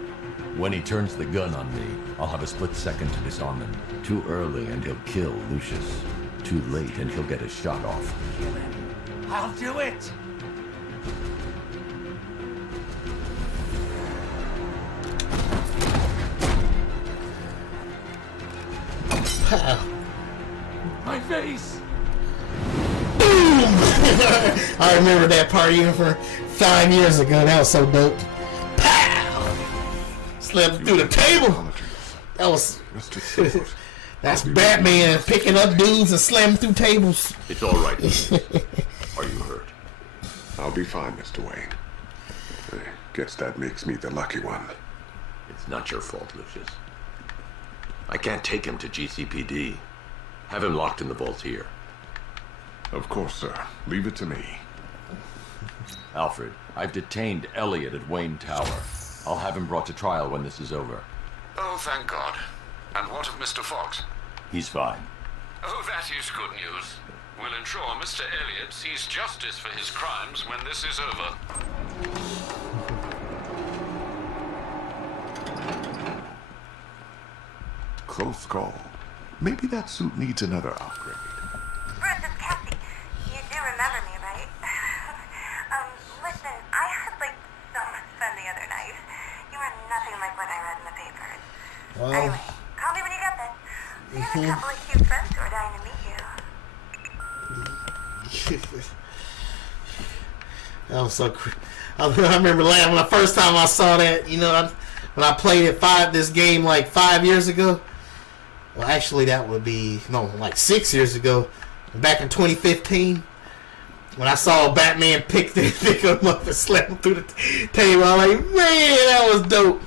When he turns the gun on me, I'll have a split second to disarm him. Too early and he'll kill Lucius. Too late and he'll get his shot off. Kill him. I'll do it. My face! Boom! I remember that part even for 5 years ago. That was so dope. Pow! Slammed through the table. That was... That's Batman picking up dudes and slamming through tables. It's all right. Are you hurt? I'll be fine, Mr. Wayne. I guess that makes me the lucky one. It's not your fault, Lucius. I can't take him to GCPD. Have him locked in the vault here. Of course, sir. Leave it to me. Alfred, I've detained Elliot at Wayne Tower. I'll have him brought to trial when this is over. Oh, thank God. And what of Mr. Fox? He's fine. Oh, that is good news. We'll ensure Mr. Elliot sees justice for his crimes when this is over. Close call. Maybe that suit needs another upgrade. Bruce, it's Cassie. You do remember me, right? Listen, I had, so much fun the other night. You are nothing like what I read in the papers. Wow. Anyway, call me when you get this. We have a couple of cute friends who are dying to meet you. That was so I remember when the first time I saw that, when I played it this game 5 years ago. Well, actually, that would be like 6 years ago, back in 2015, when I saw Batman pick him up and slam him through the table. I'm like, man, that was dope.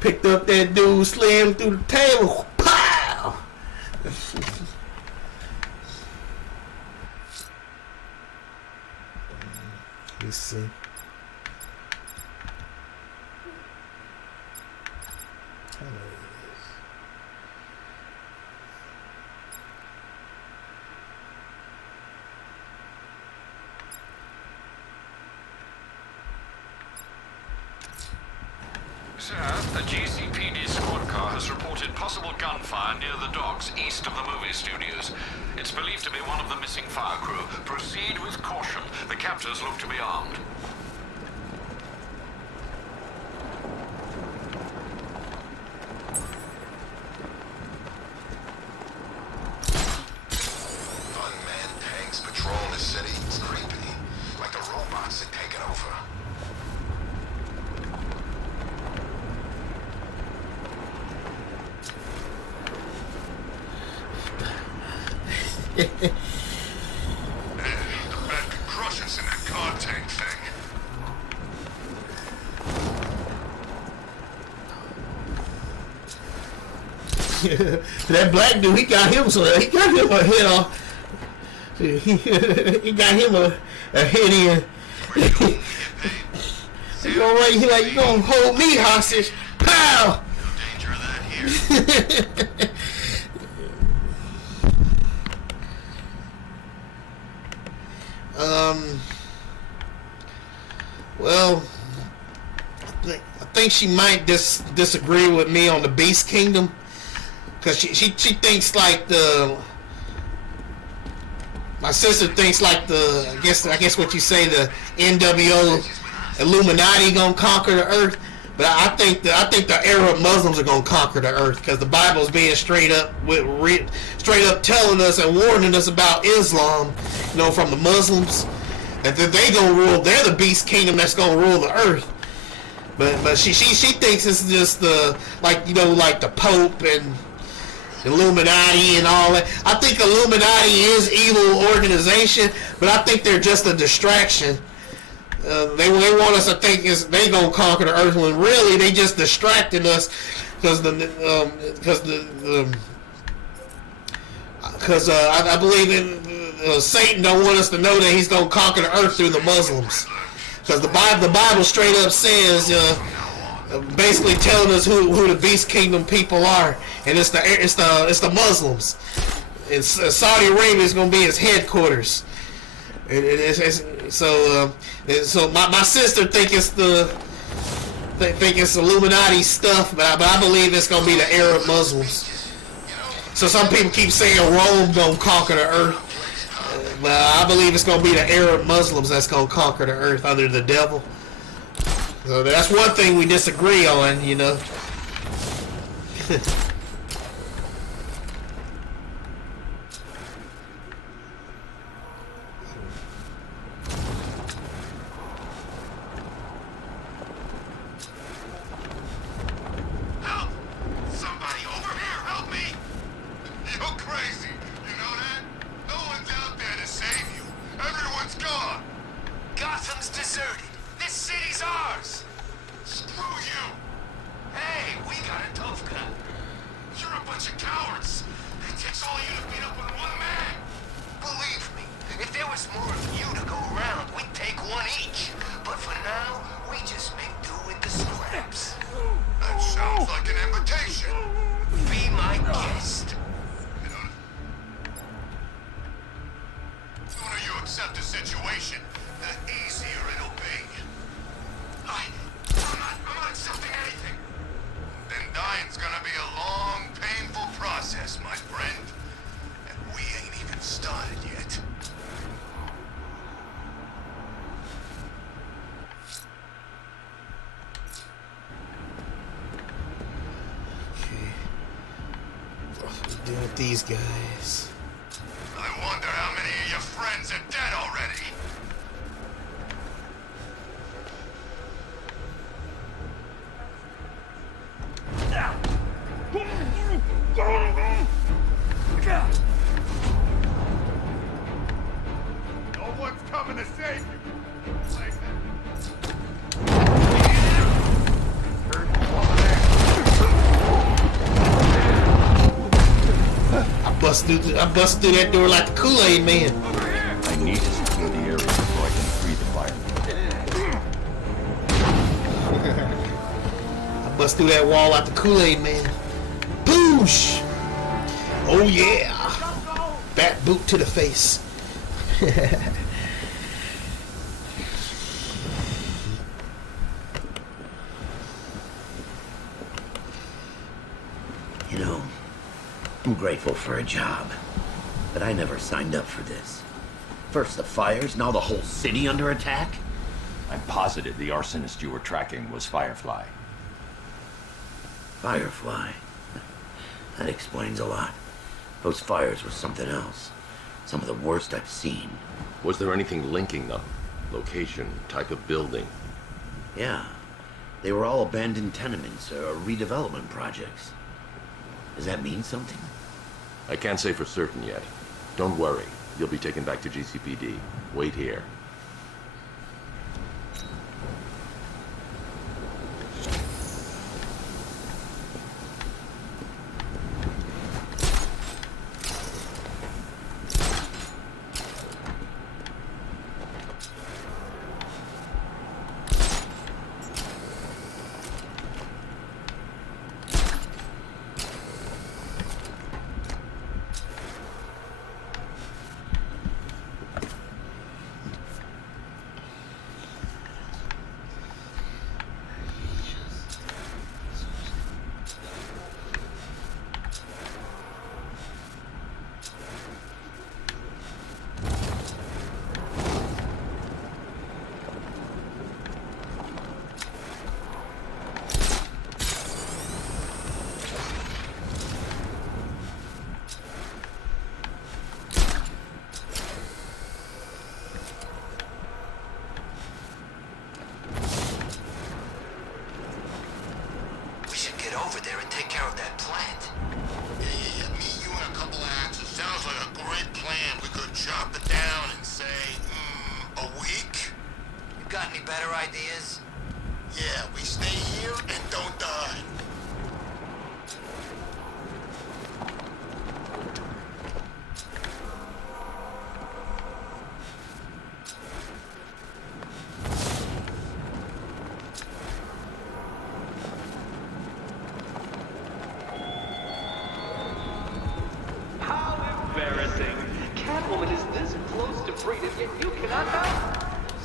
Picked up that dude, slammed through the table, pow. Let's see. Sir, a GCPD squad car has reported possible gunfire near the docks east of the movie studios. It's believed to be one of the missing fire crew. Proceed with caution. The captors look to be armed. Unmanned tanks patrol the city. It's creepy. Like the robots had taken over. The bat could crush us in that car tank thing. That black dude, he got him a hit off. He got him a hit in. He like, you gonna hold me hostage? Pow! No danger of that here. Well, I think she might disagree with me on the Beast Kingdom, because she thinks like my sister thinks like I guess what you say, the NWO Illuminati gonna conquer the earth. But I think the Arab Muslims are gonna conquer the earth, because the Bible's being straight up telling us and warning us about Islam, from the Muslims, that they gonna rule. They're the Beast Kingdom that's gonna rule the earth. But she thinks it's just like the Pope and Illuminati and all that. I think Illuminati is evil organization, but I think they're just a distraction. They want us to think they gonna conquer the earth, when really they just distracting us, because I believe in Satan don't want us to know that he's gonna conquer the earth through the Muslims, because the Bible straight up says, basically telling us who the Beast Kingdom people are, and it's the Muslims. And Saudi Arabia is gonna be its headquarters. So my sister think it's Illuminati stuff, but I believe it's gonna be the Arab Muslims. So some people keep saying Rome gonna conquer the earth, but I believe it's gonna be the Arab Muslims that's gonna conquer the earth under the devil. So that's one thing we disagree on, With these guys. I wonder how many of your friends are dead already. through that door like the Kool-Aid Man. I need to secure the area before I can free the firemen. I bust through that wall like the Kool-Aid Man. Boosh! Oh yeah! Bat boot to the face. You know, I'm grateful for a job, but I never signed up for this. First the fires, now the whole city under attack? I'm positive the arsonist you were tracking was Firefly. Firefly? That explains a lot. Those fires were something else. Some of the worst I've seen. Was there anything linking them? Location, type of building? Yeah. They were all abandoned tenements or redevelopment projects. Does that mean something? I can't say for certain yet. Don't worry. You'll be taken back to GCPD. Wait here.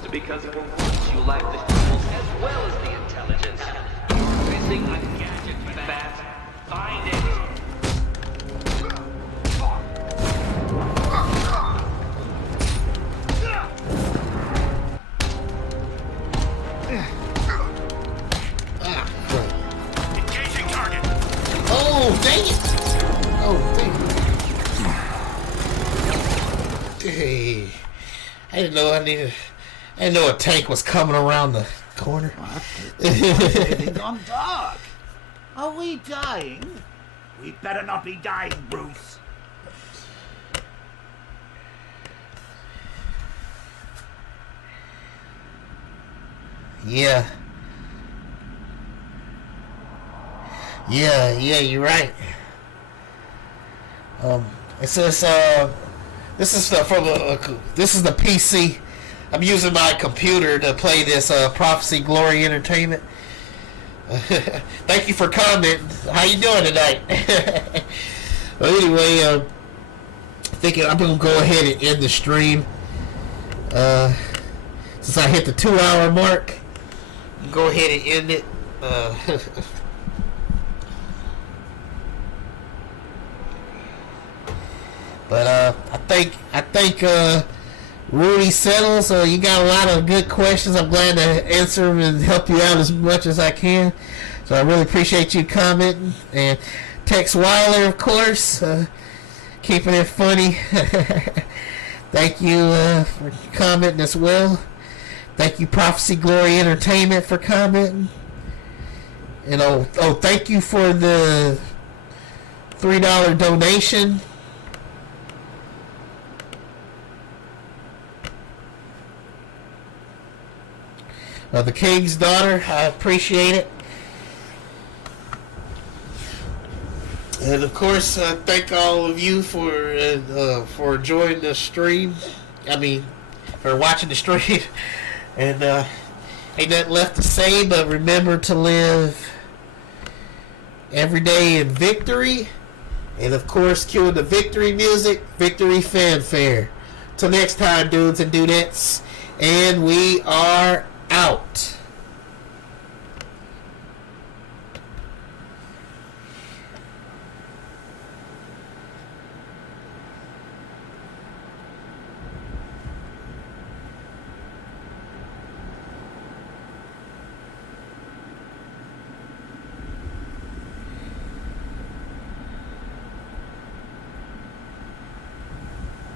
Because of her words, you lack the tools as well as the intelligence. You're missing a gadget, Bat. Find it. Engaging target. Oh, dang it! Oh, dang it. Hey. I didn't know I didn't know a tank was coming around the corner. It's gone dark. Are we dying? We better not be dying, Bruce. Yeah, you're right. It says this is this is the PC. I'm using my computer to play this Prophecy Glory Entertainment. Thank you for commenting. How you doing tonight? Well, anyway, thinking I'm gonna go ahead and end the stream. Since I hit the 2-hour mark, go ahead and end it. But I think Rudy settles. You got a lot of good questions. I'm glad to answer them and help you out as much as I can. So I really appreciate you commenting. And Tex Weiler, of course, keeping it funny. Thank you for commenting as well. Thank you, Prophecy Glory Entertainment, for commenting. And thank you for the $3 donation. The King's Daughter, I appreciate it. And of course, thank all of you for enjoying the stream. I mean, for watching the stream. And ain't nothing left to say but remember to live every day in victory. And of course, cue the victory music, victory fanfare. Till next time, dudes and dudettes. And we are out.